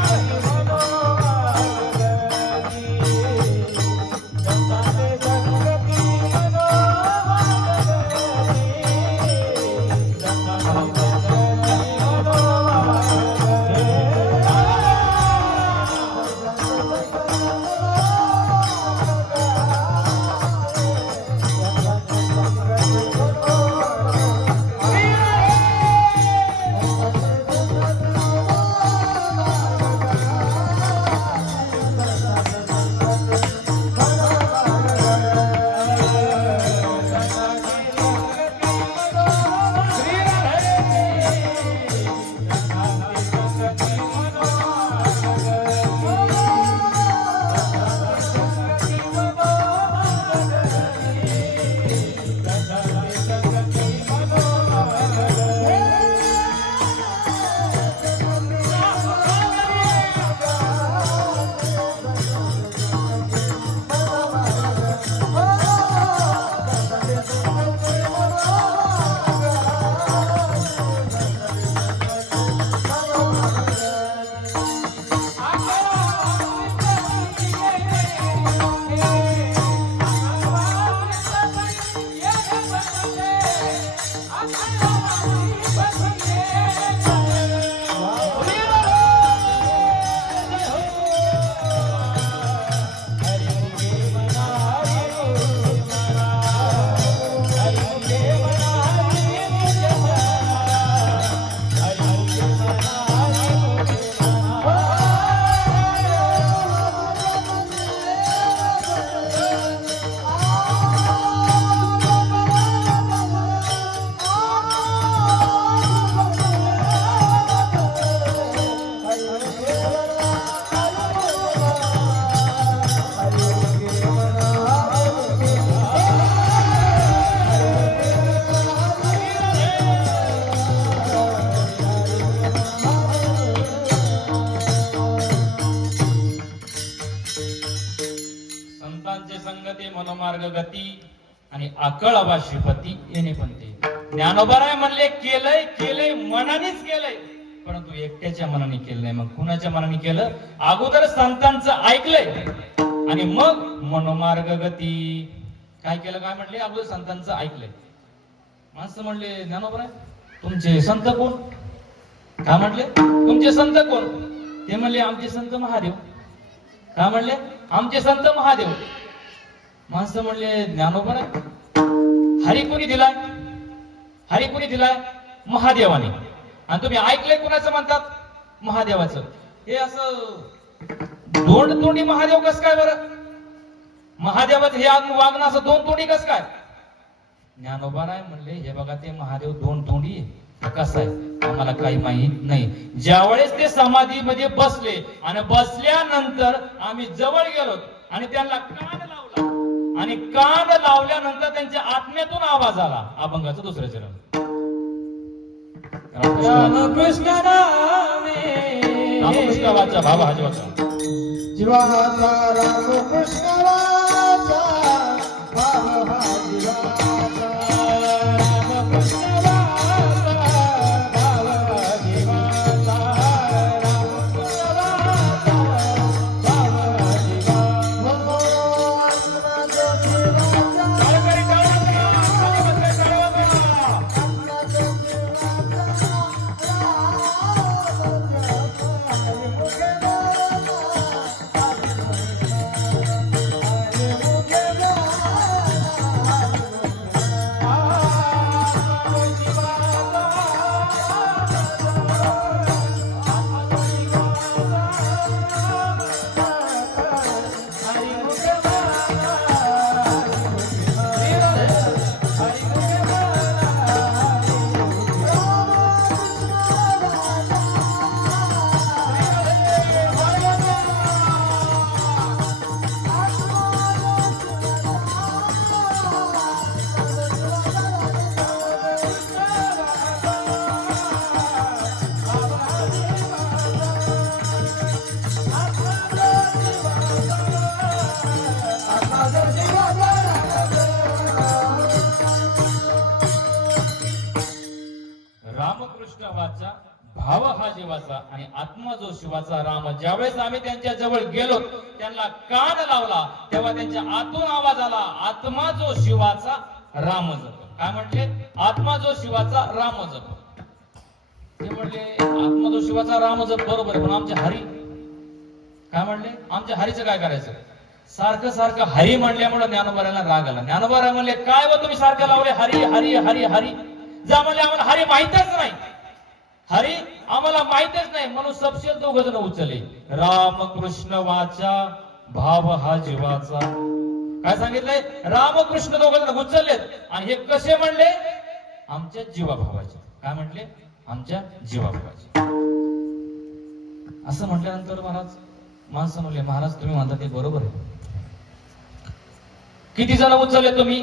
आकळावा श्रीपती येणे पण ते ज्ञानोबाराय म्हणले केलंय केलंय मनानेच केलंय, परंतु एकट्याच्या मनाने केलं नाही. मग कुणाच्या मनाने केलं? अगोदर संतांचं ऐकलंय आणि मग मनोमार्ग गती. काय केलं? काय म्हटले? अगोदर संतांचं ऐकलंय. माणसं म्हणले ज्ञानोबराय तुमचे संत कोण? काय म्हटले? तुमचे संत कोण? ते म्हणले आमचे संत महादेव. काय म्हणले? आमचे संत महादेव. माणसं म्हणले ज्ञानोबराय हरी कोणी दिलाय? हरी कोणी दिलाय? महादेवाने. आणि तुम्ही ऐकलंय कुणाचं म्हणतात? महादेवाचं. हे असं दोन तोंडी महादेव कस काय बरं? महादेवाचं हे वागणं असं दोन तोंडी कस काय? ज्ञानोबाराय म्हणले हे बघा ते महादेव दोन तोंडी कसं आहे आम्हाला काही माहित नाही. ज्यावेळेस ते समाधीमध्ये बसले आणि बसल्यानंतर आम्ही जवळ गेलो आणि त्यांना कान लावला आणि कान लावल्यानंतर त्यांच्या आत्म्यातून आवाज आला. अभंगाचं दुसरं चरण. रामकृष्ण नामे रामकृष्ण वाचा भाव हा जीवाचा. जीवाचा रामकृष्ण वाचा भाव हा जीवाचा. रामकृष्ण वाचा भाव हा जीवाचा. रामकृष्ण वाचा भाव हा रामकृष्ण वाचा भाव हा जीवाचा आणि आत्मा जो शिवाचा राम. ज्यावेळेस आम्ही त्यांच्या जवळ गेलो त्यांना कान लावला तेव्हा त्यांच्या आतून आवाज आला आत्मा जो शिवाचा राम जप. काय म्हटले? आत्मा जो शिवाचा राम जप. ते म्हणले आत्मा जो शिवाचा राम जप बरोबर आहे, पण आमच्या हरी काय म्हणले? आमच्या हरीचं काय करायचं? सारखं सारखं हरी म्हणल्यामुळे ज्ञानोबारायला राग आला. ज्ञानोबाराय म्हणले काय व तुम्ही सारखं लावले हरी हरी हरी हरी? जा म्हणले आम्हाला हरी माहितच नाही. हरी आम्हाला माहितच नाही म्हणून सबशेल दोघ जण उचलले. रामकृष्ण वाचा भाव हा जीवाचा. काय सांगितलंय? रामकृष्ण दोघ जण उचललेत आणि हे कसे म्हणले? आमच्या जीवाभावाचे. काय म्हटले? आमच्या जीवाभावाचे. असं म्हटल्यानंतर महाराज माणसं म्हणले महाराज तुम्ही म्हणता ते बरोबर आहे. किती जण उचलले तुम्ही?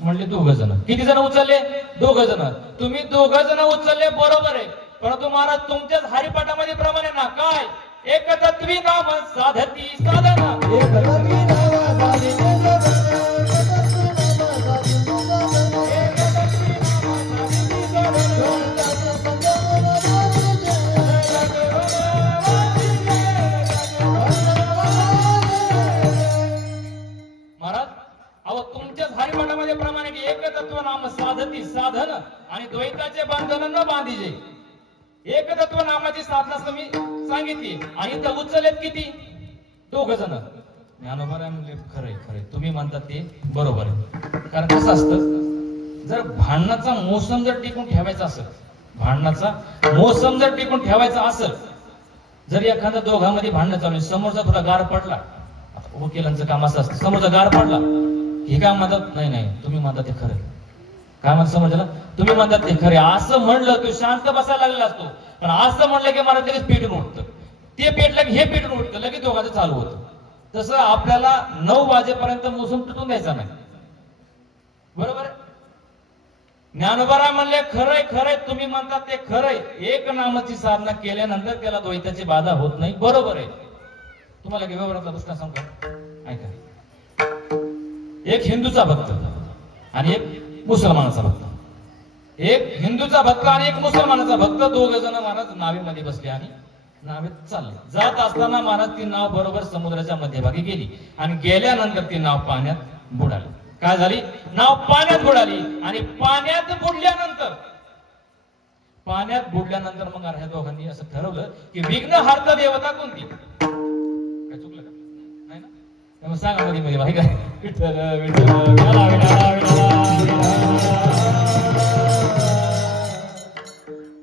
म्हणले दोघ जण. किती जण उचलले? दोघ जण. तुम्ही दोघ जण उचलले बरोबर आहे, परंतु महाराज तुमच्याच हरिपाठामध्ये प्रमाणे ना काय? एकतत्वी नाम साधती साधना. एकतत्वी नाम साधती महाराज अहो तुमच्याच हरिपाठामध्ये प्रमाणे की एकतत्व नाम साधती साधन आणि द्वैताचे बंधन न बांधीजे. एकतत्व नामाची साधना तुम्ही सांगितली आणि इथं उचललेत किती? दोघ जण. ज्ञानोबाराय म्हणले खरंय खरंय तुम्ही म्हणतात ते बरोबर आहे. कारण कसं असतं जर भांडणाचा मोसम जर टिकून ठेवायचा असेल, भांडणाचा मोसम जर टिकून ठेवायचा असेल, जर एखाद्या दोघांमध्ये भांडण चालू समोरचा तुला गार पडला, वकिलांचं काम असं असतं, समोरचा गार पडला हे काय म्हणतात? नाही नाही तुम्ही म्हणतात ते खरं. काय म्हणत समजलं? तुम्ही म्हणतात ते खरे. असं म्हणलं तू शांत बसायला लागला असतो, पण असं म्हणलं की मला लगेच पेटून उठतं. ते पेटलं की हे पेटून उठतं, लगेच दोघांचं चालू होतं. तसं आपल्याला 9 वाजेपर्यंत मोसम तुटून द्यायचा नाही. बरोबर? ज्ञानोबाराय म्हणले खरंय खरंय तुम्ही म्हणतात ते खरंय. एक नामाची साधना केल्यानंतर त्याला द्वैताची बाधा होत नाही. बरोबर आहे. तुम्हाला व्यवहारातला दुसरा सांगतो ऐका. एक हिंदूचा भक्त आणि एक मुसलमानाचा भक्त. एक हिंदूचा भक्त आणि एक मुसलमानाचा भक्त, दोघ जण महाराज नावेमध्ये बसले आणि नावेत चालले. जात असताना महाराज ती नाव बरोबर समुद्राच्या मध्यभागी गेली आणि गेल्यानंतर ती नाव पाण्यात बुडाली. काय झाली? नाव पाण्यात बुडाली. आणि पाण्यात बुडल्यानंतर मग ह्या दोघांनी असं ठरवलं की विघ्नहर्ता देवता कोणती. काय चुकलं का? नाही ना? त्यामुळे सांगा मध्ये मध्ये भाई काय विठ्ठल विठ्ठल विठ्ठला विठ्ठला विठ्ठला.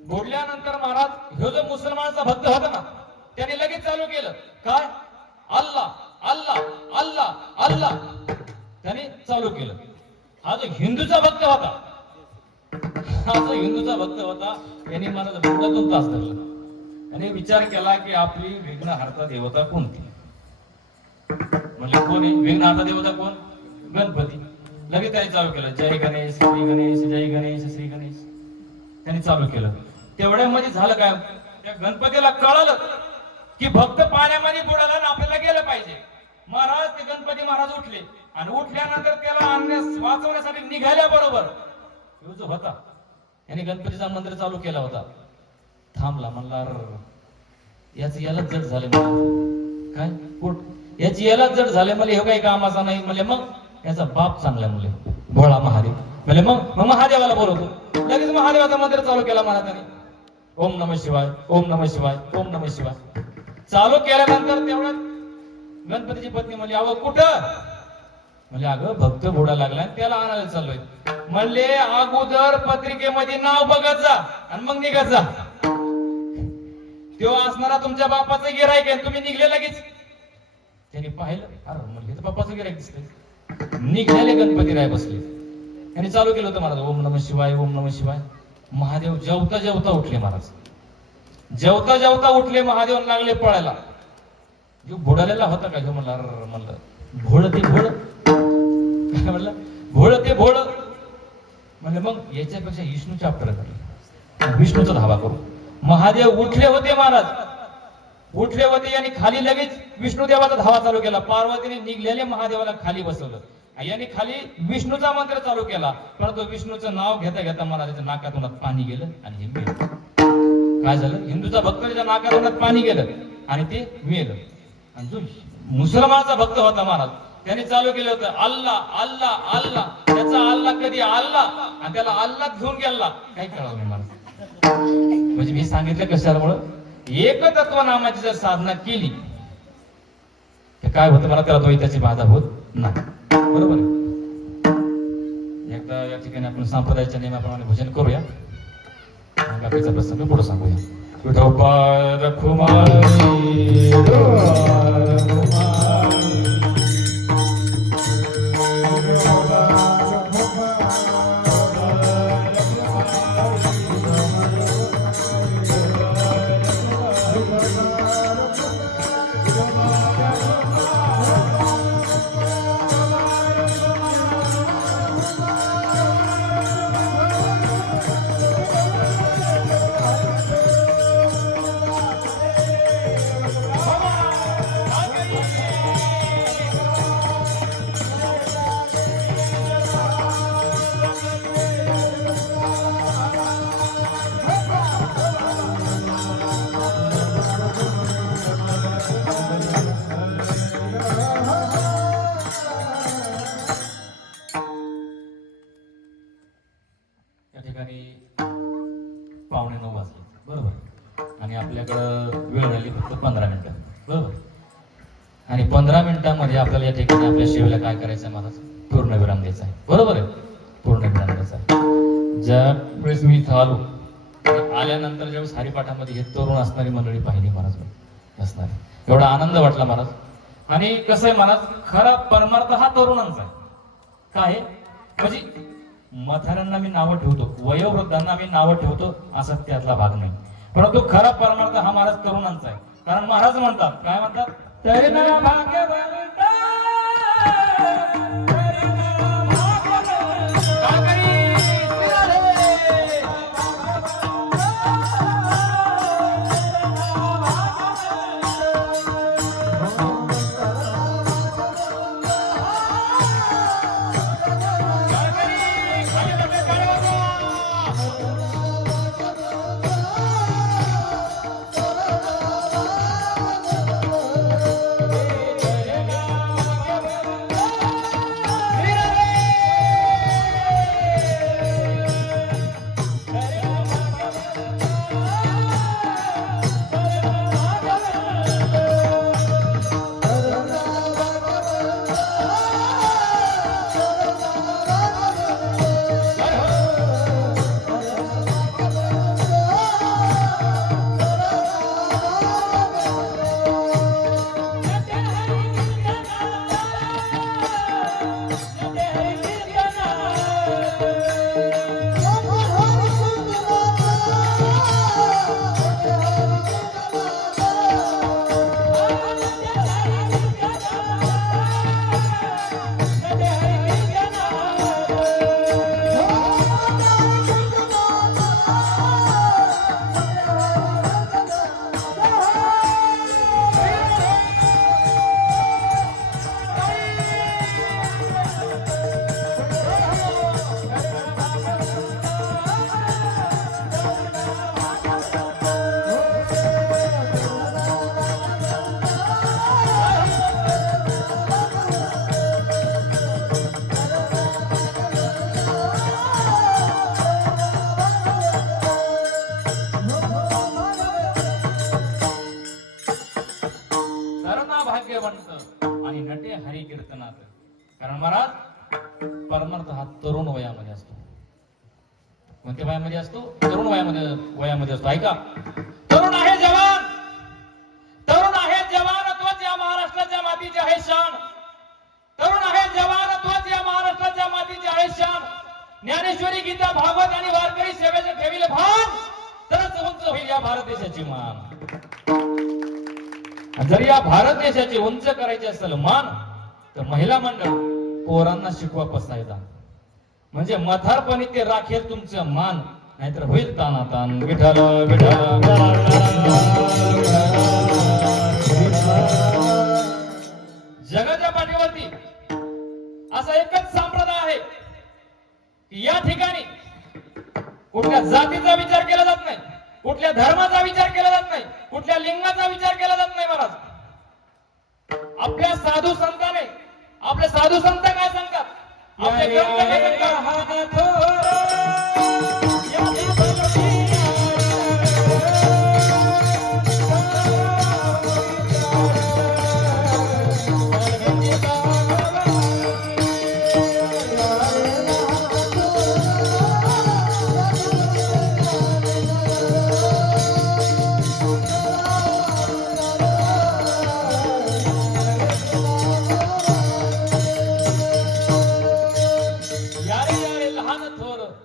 बुडल्यानंतर महाराज ह्यो जो मुसलमानाचा भक्त होता ना, त्याने लगेच चालू केलं काय? अल्लाह अल्लाह अल्लाह अल्लाह त्याने चालू केलं. हा जो हिंदूचा भक्त होता यांनी मला बुडातून तास धरला आणि विचार केला की आपली विघ्नहर्ता देवता कोणती. म्हणजे कोण आहे विघ्नहर्ता देवता? कोण? गणपती. लगेच त्याने चालू केलं जय गणेश श्री गणेश जय गणेश श्री गणेश. त्यांनी चालू केलं. तेवढ्यामध्ये झालं काय? त्या गणपतीला कळलं की भक्त पाण्यामध्ये बुडाला आणि आपल्याला गेलं पाहिजे. महाराज ते गणपती महाराज उठले आणि उठल्यानंतर त्याला आणण्यास वाचवण्यासाठी निघाल्याबरोबर जो होता याने गणपतीचा मंत्र चालू केला होता. थांबला. म्हणला यालाच जड झाले मला. काय पोट यालाच जड झाले मला. हे काही कामाचा नाही म्हणले. मग याचा बाप चांगला म्हणले भोळा महादेव म्हणले. मग महादेवाला बोलवतो. लगेच महादेवाचा मंत्र चालू केला महाराजांनी. ओम नमः शिवाय ओम नमः शिवाय ओम नमः शिवाय चालू केल्यानंतर तेवढ्यात गणपतीची पत्नी म्हणली अहो कुठं? म्हणजे अगं भक्त बुडा लागला त्याला आणायला चाललोय. म्हणले अगोदर पत्रिकेमध्ये नाव बघत जा आणि मग निघत जा. तो असणारा तुमच्या बापाचं गिराईक आहे. तुम्ही निघले लगेच. त्यांनी पाहिलं अरे म्हणले तर बापाचं गिराईक दिसतंय. निघाले गणपती राय बसले. त्यांनी चालू केलं होतं महाराज ओम नमः शिवाय ओम नमः शिवाय. महादेव जेवता जेवता उठले महाराज. जेवता जेवता उठले. महादेव लागले पळायला. जो बुडालेला होता का? जो म्हणलं भोळ ते भोळ. काय म्हणलं? भोळ ते भोळ. म्हणजे मग याच्यापेक्षा विष्णू चॅप्टर करले. विष्णूचा धावा करू. महादेव उठले होते महाराज. उठले होते आणि खाली लगेच विष्णुदेवाचा धावा चालू केला. पार्वतीने निघलेले महादेवाला खाली बसवलं. यांनी खाली विष्णूचा मंत्र चालू केला. परंतु विष्णूचं नाव घेता घेता महाराजाच्या नाकातून पाणी गेलं आणि हे मेलं. काय झालं? हिंदूचा भक्त त्याच्या नाकातून पाणी गेलं आणि ते मेलं. आणि जो मुसलमानाचा भक्त होता महाराज त्याने चालू केलं होतं अल्लाह अल्लाह अल्लाह. त्याचा अल्लाह कधी अल्लाह आणि त्याला अल्लाह घेऊन गेला काही कळलं नाही मला. म्हणजे मी सांगितलं कशामुळं एकतत्व नामाची जर साधना केली तर काय होतं मला त्याला द्वैताची बाधा होत नाही. बरोबर आहे. एकदा या ठिकाणी आपण संप्रदायाच्या नियमाप्रमाणे भजन करूया. बाकीचा प्रसंग पुढे सांगूया. विठोबा रखुमाई फक्त 15 मिनिटं. बरोबर. आणि 15 मिनिटांमध्ये आपल्याला या ठिकाणी आपल्या शिवेला काय करायचं आहे महाराज? पूर्णविराम द्यायचा आहे. बरोबर आहे. पूर्णविराम द्यायचा आहे. ज्या वेळेस मी इथं आलो आल्यानंतर ज्यावेळेस हरिपाठामध्ये हे तरुण असणारी मंडळी पाहिली महाराज असणारी एवढा आनंद वाटला महाराज. आणि कसं आहे महाराज खरा परमार्थ हा तरुणांचा आहे. काय म्हणजे म्हाताऱ्यांना मी नावं ठेवतो, वयोवृद्धांना मी नावं ठेवतो असा त्यातला भाग नाही. परंतु खरा परमार्थ हा महाराज तरुणांचा आहे. कारण महाराज म्हणतात काय म्हणतात? तरुण भाग्यवंत कारण महाराज परमार्थ हा तरुण वयामध्ये असतो. कोणत्या वयामध्ये असतो? तरुण वयामध्ये असतो. ऐका, तरुण आहे जवान, तरुण आहे जवान, तोच या महाराष्ट्राच्या मातीची आहे शान. तरुण आहे जवान, तोच या महाराष्ट्राच्या मातीची आहे शान. ज्ञानेश्वरी, गीता, भागवत आणि वारकरी सेवेचे ठेविले भान, तरच उंच होईल या भारत देशाची मान. जर या भारत देशाची उंच करायची असेल मान, तर महिला मंडळ पोरांना शिकवा पसायदा, म्हणजे म्हातारपणी ते राखेल तुमचं मान, नाहीतर होईल तानातान. विठ्ठल विठ्ठल. जगाच्या पाठीवरती असा एकच संप्रदाय आहे की या ठिकाणी कुठल्या जातीचा विचार केला जात नाही, कुठल्या धर्माचा विचार केला जात नाही, कुठल्या लिंगाचा विचार केला जात नाही. महाराज, आपल्या साधू संताने, आपले साधू संत काय सांगतात, आपले ग्रंथ काय सांगतात?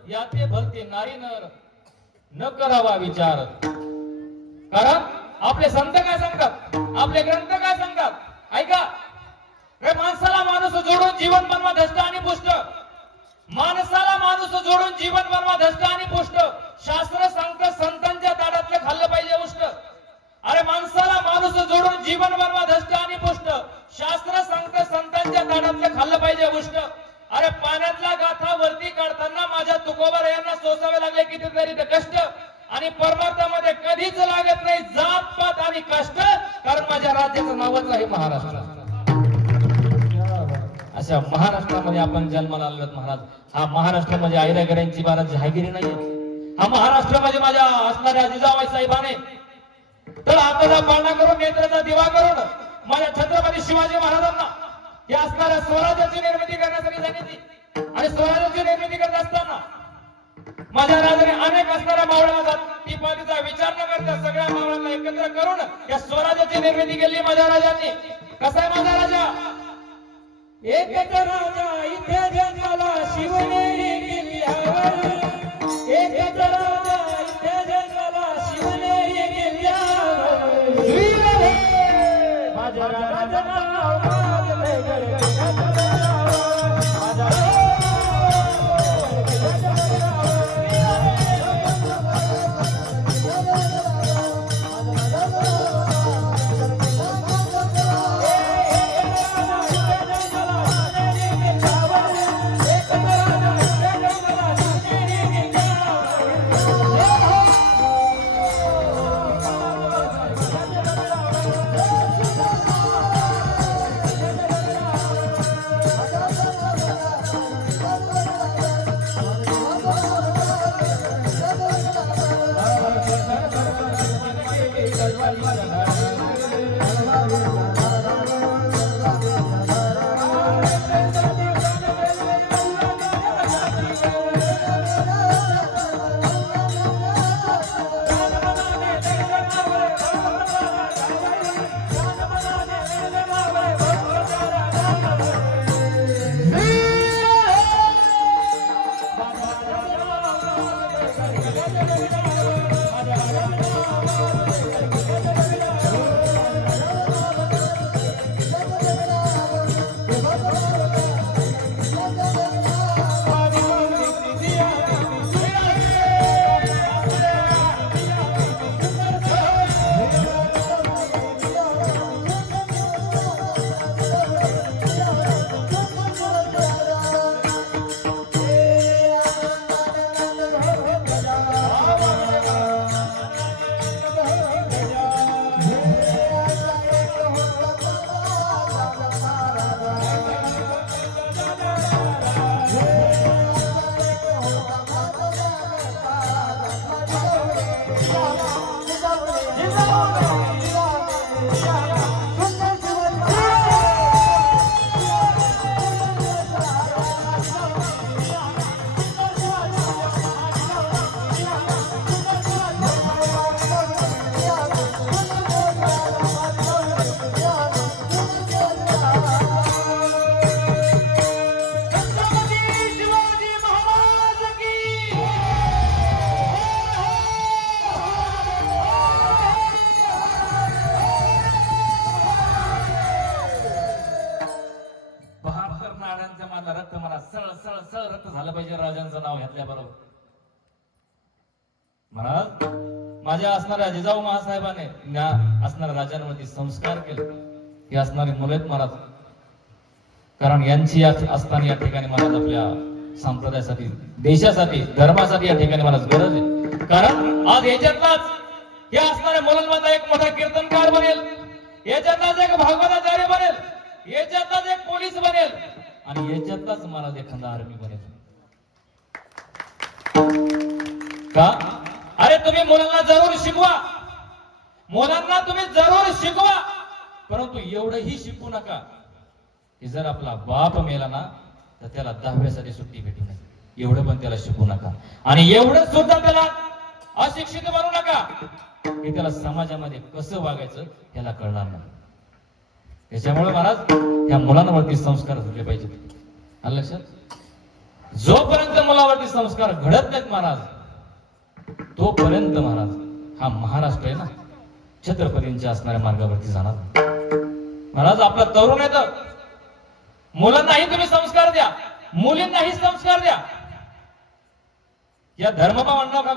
याते भलते नारी नर न करावा विचार. कारण आपले संत काय सांगतात, आपले ग्रंथ काय सांगतात? ऐका, रे माणसाला माणूस जोडून जीवन बनवा धष्ट आणि पुष्ट. माणसाला माणूस जोडून जीवन बनवा धष्ट आणि पुष्ट. शास्त्र सांगतं संतांच्या दाडातलं खाल्लं पाहिजे उष्ट. अरे माणसाला माणूस जोडून जीवन बनवा धष्ट आणि पुष्ट. शास्त्र सांगतं संतांच्या दाडातलं खाल्लं पाहिजे उष्ट. अरे पाण्यातला गाथा वरती काढताना माझ्या तुकोबा यांना सोसावे लागले कितीतरी कष्ट, आणि परमार्थामध्ये कधीच लागत नाही जात पात आणि कष्ट, कारण माझ्या राज्याचं नावच आहे महाराष्ट्र. अशा महाराष्ट्रामध्ये आपण जन्माला आलो महाराज. हा महाराष्ट्र म्हणजे आयरागड्यांची महाराज जहागिरी नाहीये. हा महाराष्ट्र म्हणजे माझ्या असणाऱ्या जिजाबाई साहेबाने तर हाताचा पाळणा करून, नेत्राचा दिवा करून माझ्या छत्रपती शिवाजी महाराजांना या असणाऱ्या स्वराज्याची निर्मिती करण्यासाठी सांगितली. आणि स्वराज्याची निर्मिती करत असताना माझ्या राजाने अनेक असणाऱ्या मावळ्यांना जातीपातीचा विचार न करता सगळ्या मावळ्यांना एकत्र करून या स्वराज्याची निर्मिती केली माझ्या राजांनी. कसा आहे माझा राजा? एकच राजा इथे जन्माला शिवनेरी किल्ल्यावर. एकच राजा इथे जन्माला शिवनेरी किल्ल्यावर. माझ्या राजाचं नाव माझं गड. माझ्या असणाऱ्या जिजाऊ महासाहेबाने असणाऱ्या राजांवरती संस्कार केले. हे असणारे मुलं आहेत महाराज. कारण यांची असताना या ठिकाणी महाराज आपल्या संप्रदायासाठी, देशासाठी, धर्मासाठी या ठिकाणी महाराज गरज आहे. कारण आज याच्यातलाच या असणाऱ्या मुलांमध्ये एक मोठा कीर्तनकार बनेल, याच्यातलाच एक भागवताचार्य बनेल, याच्यातलाच एक पोलीस बनेल आणि याच्यातलाच महाराज एखादा आर्मी बनेल. का? अरे तुम्ही मुलांना जरूर शिकवा, मुलांना तुम्ही जरूर शिकवा, परंतु एवढंही शिकू नका की जर आपला बाप मेला ना तर त्याला 10व्यासाठी सुट्टी भेटू नये. एवढं पण त्याला शिकू नका. आणि एवढं सुद्धा त्याला अशिक्षित बनवू नका की त्याला समाजामध्ये कसं वागायचं त्याला कळणार नाही. त्याच्यामुळे महाराज या मुलांवरती संस्कार झाले पाहिजेत. आलं लक्षात? जोपर्यंत मुलावरती संस्कार घडत नाहीत महाराज, तोपर्यंत महाराज हा महाराष्ट्र आहे ना छत्रपतींच्या असणाऱ्या मार्गावरती जाणार. महाराज आपला तरुण आहे तर मुलांनाही तुम्ही संस्कार द्या, मुलींनाही संस्कार द्या. या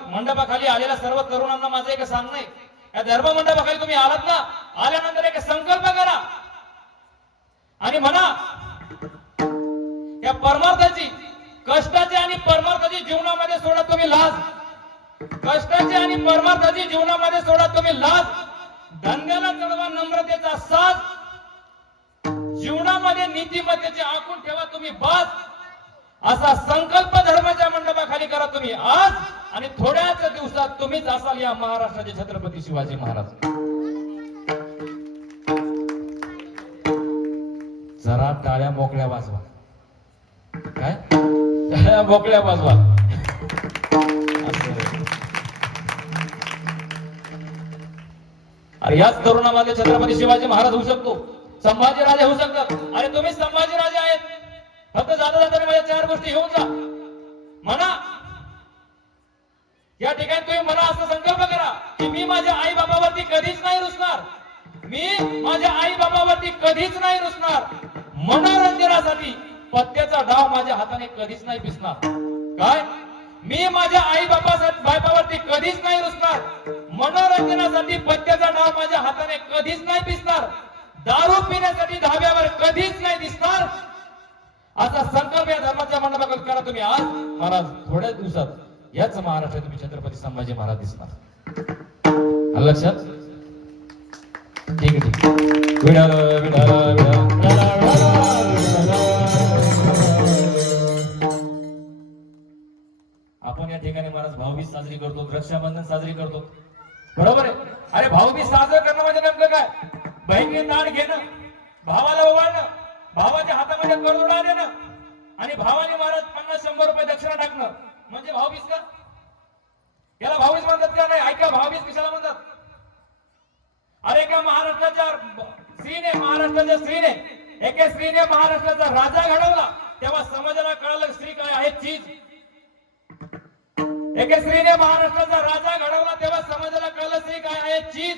मंडपाखाली आलेल्या सर्व तरुणांना माझं एक सांगणं आहे, या धर्म मंडपाखाली तुम्ही आलात ना, आल्यानंतर एक संकल्प करा आणि म्हणा या परमार्थाची, कष्टाची आणि परमार्थाची जीवनामध्ये सोडा तुम्ही लाज, कष्टाची आणि परमार्थाची जीवनामध्ये सोडा तुम्ही लाज, धन्याला चढवा नम्रतेचा साज, जीवनामध्ये नीतिमत्तेचे आखून ठेवा तुम्ही बाज, असा संकल्प धर्माच्या मंडपाखाली करा तुम्ही आज. आणि थोड्याच दिवसात तुम्हीच असाल या महाराष्ट्राचे छत्रपती शिवाजी महाराज. जरा टाळ्या मोकळ्या वाजवा. काय टाळ्या मोकळ्या वाजवा. अरे याच तरुणामध्ये छत्रपती शिवाजी महाराज होऊ शकतो, संभाजी राजे होऊ शकतात. अरे तुम्ही संभाजी राजे आहेत. फक्त जाता जाता माझ्या 4 गोष्टी घेऊन जा. म्हणा या ठिकाणी तुम्ही मला असा संकल्प करा की मी माझ्या आई बाबावरती कधीच नाही रुसणार, मी माझ्या आई बाबावरती कधीच नाही रुसणार, मनोरंजनासाठी पत्त्याचा डाव माझ्या हाताने कधीच नाही पिसणार. काय? मी माझ्या आई बाबावरती कधीच नाही रुसणार, मनोरंजनासाठी पत्त्याचा डाव माझ्या हाताने कधीच नाही पिसणार, दारू पिण्यासाठी धाब्यावर कधीच नाही दिसणार. असा संकल्प या धर्माच्या मंडपात करा तुम्ही आज. महाराज थोड्याच दिवसात याच महाराष्ट्रात तुम्ही छत्रपती संभाजी महाराज दिसणार. आलं लक्षात? ठीक आहे, ठीक आहे. विडाल विडाल आपण या ठिकाणी महाराज भाऊबीज साजरी करतो, रक्षाबंधन साजरी करतो, बरोबर आहे. अरे भाऊबीज साजरं करणं म्हणजे नेमकं काय? बहिणीने ताण घेणं, भावाला ओवाळणं, भावाच्या हातामध्ये करदोडा देणं आणि भावाने महाराज 50-100 रुपये दक्षिणा टाकणं म्हणजे भाऊबीज का? याला भाऊबीज म्हणतात का? नाही. ऐका, भाऊबीज कशाला म्हणतात? अरे एका महाराष्ट्राच्या स्त्रीने एका स्त्रीने महाराष्ट्राचा राजा घडवला तेव्हा समाजाला कळलं स्त्री काय आहे चीज. एका स्त्रीने महाराष्ट्राचा राजा घडवला तेव्हा समाजाला कळलं स्त्री काय आहे चीज.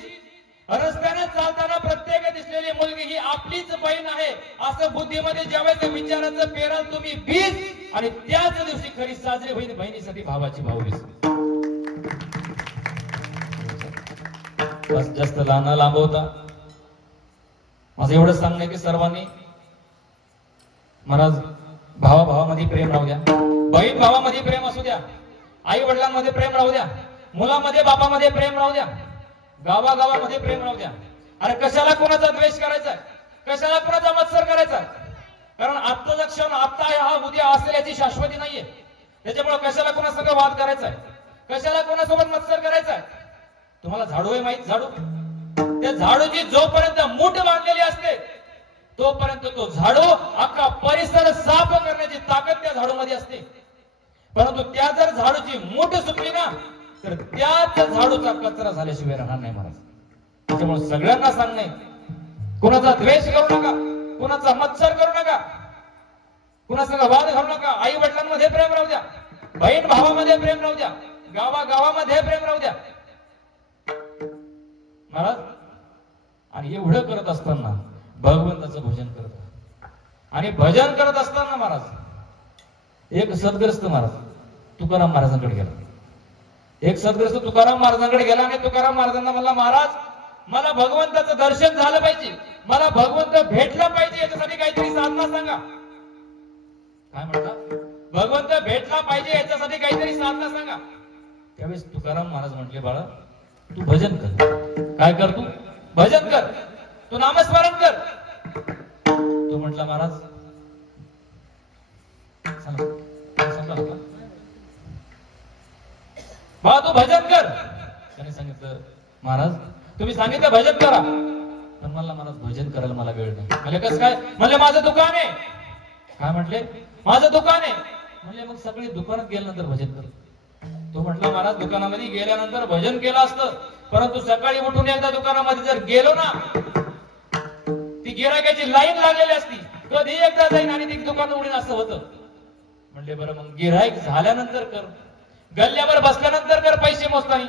रस्त्याने चालताना प्रत्येक दिसलेली मुलगी ही आपलीच बहीण आहे असं बुद्धीमध्ये ज्यावेळेस विचाराचं पेराल तुम्ही बीज आणि त्याच दिवशी खरी साजरी होईल बहिणीसाठी भावाची भाऊबीज. बस जास्त लहान लांबवता माझं एवढंच सांगणं की सर्वांनी महाराज भावाभावामध्ये प्रेम राहू द्या, बहीण भावामध्ये प्रेम असू द्या, आई वडिलांमध्ये प्रेम राहू द्या, मुलामध्ये बापामध्ये प्रेम राहू द्या, गावागावामध्ये प्रेम राहू द्या. अरे कशाला कोणाचा द्वेष करायचा, कशाला कोणाचा मत्सर करायचा? कारण आत्ताचा क्षण आत्ता आहे, हा उद्या असेल याची शाश्वती नाहीये. त्याच्यामुळे कशाला कोणासंग वाद करायचा आहे, कशाला कोणासोबत मत्सर करायचा आहे? तुम्हाला झाडू आहे माहित? झाडू, त्या झाडूची जोपर्यंत मूठ बांधलेली असते तोपर्यंत तो झाडू अख्खा परिसर साफ करण्याची ताकद त्या झाडूमध्ये असते. परंतु त्या जर झाडूची मूठ सुटली ना तर त्याच झाडूचा कचरा झाल्याशिवाय राहणार नाही महाराज. त्याच्यामुळे सगळ्यांना सांगणे, कुणाचा द्वेष करू नका, कुणाचा मत्सर करू नका, कुणासंग वाद घालू नका. आई वडिलांमध्ये प्रेम राहू द्या, बहीण भावामध्ये प्रेम राहू द्या, गावागावामध्ये प्रेम राहू द्या महाराज. आणि एवढं करत असताना भगवंताचं भजन करत आणि भजन करत असताना महाराज एक सद्ग्रस्त महाराज तुकाराम महाराजांकडे गेला. एक सद्ग्रस्त तुकाराम महाराजांकडे गेला आणि तुकाराम महाराजांना म्हणला, महाराज मला भगवंताचं दर्शन झालं पाहिजे, मला भगवंत भेटला पाहिजे, याच्यासाठी काहीतरी साधना सांगा. काय म्हणता? भगवंत भेटला पाहिजे याच्यासाठी काहीतरी साधना सांगा. त्यावेळेस तुकाराम महाराज म्हटले, बाळा तू भजन कर. काय कर? तू भजन कर, तू नामस्मरण कर. तो म्हटला, महाराज सांगा बा तू भजन कर. त्याने सांगितलं, महाराज तुम्ही सांगितलं भजन करा, पण मला महाराज भजन करायला मला वेळ नाही. म्हणजे कसं काय? म्हणजे माझं दुकान आहे. काय म्हटले? माझं दुकान आहे. म्हणजे मग सगळी दुकानात गेल्यानंतर भजन कर. तो म्हटला, महाराज दुकानामध्ये गेल्यानंतर भजन केलं असतं, परंतु सकाळी उठून एकदा दुकानामध्ये जर गेलो ना, ती गिरायकाची लाईन लागलेली असती, कधी एकदा जाईन आणि ती दुकान उडीन असं होतं. म्हणले बरं मग गिराईक झाल्यानंतर कर, गल्ल्यावर बसल्यानंतर कर पैसे मोजतानी.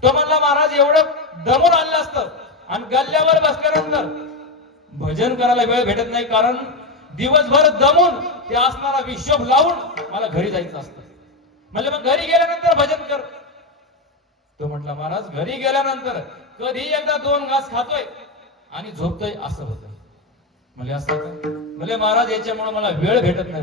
तो म्हणला, महाराज एवढं दमून आणलं असतं आणि गल्ल्यावर बसल्यानंतर भजन करायला वेळ भेटत नाही, कारण दिवसभर दमून ते असणारा विक्षोभ लावून मला घरी जायचं असतं. म्हणले मग घरी गेल्यानंतर भजन कर. तो म्हटला, महाराज घरी गेल्यानंतर कधी एकदा 2 घास खातोय आणि झोपतोय असं होतं. म्हणजे असं म्हणजे महाराज याच्यामुळे मला वेळ भेटत नाही.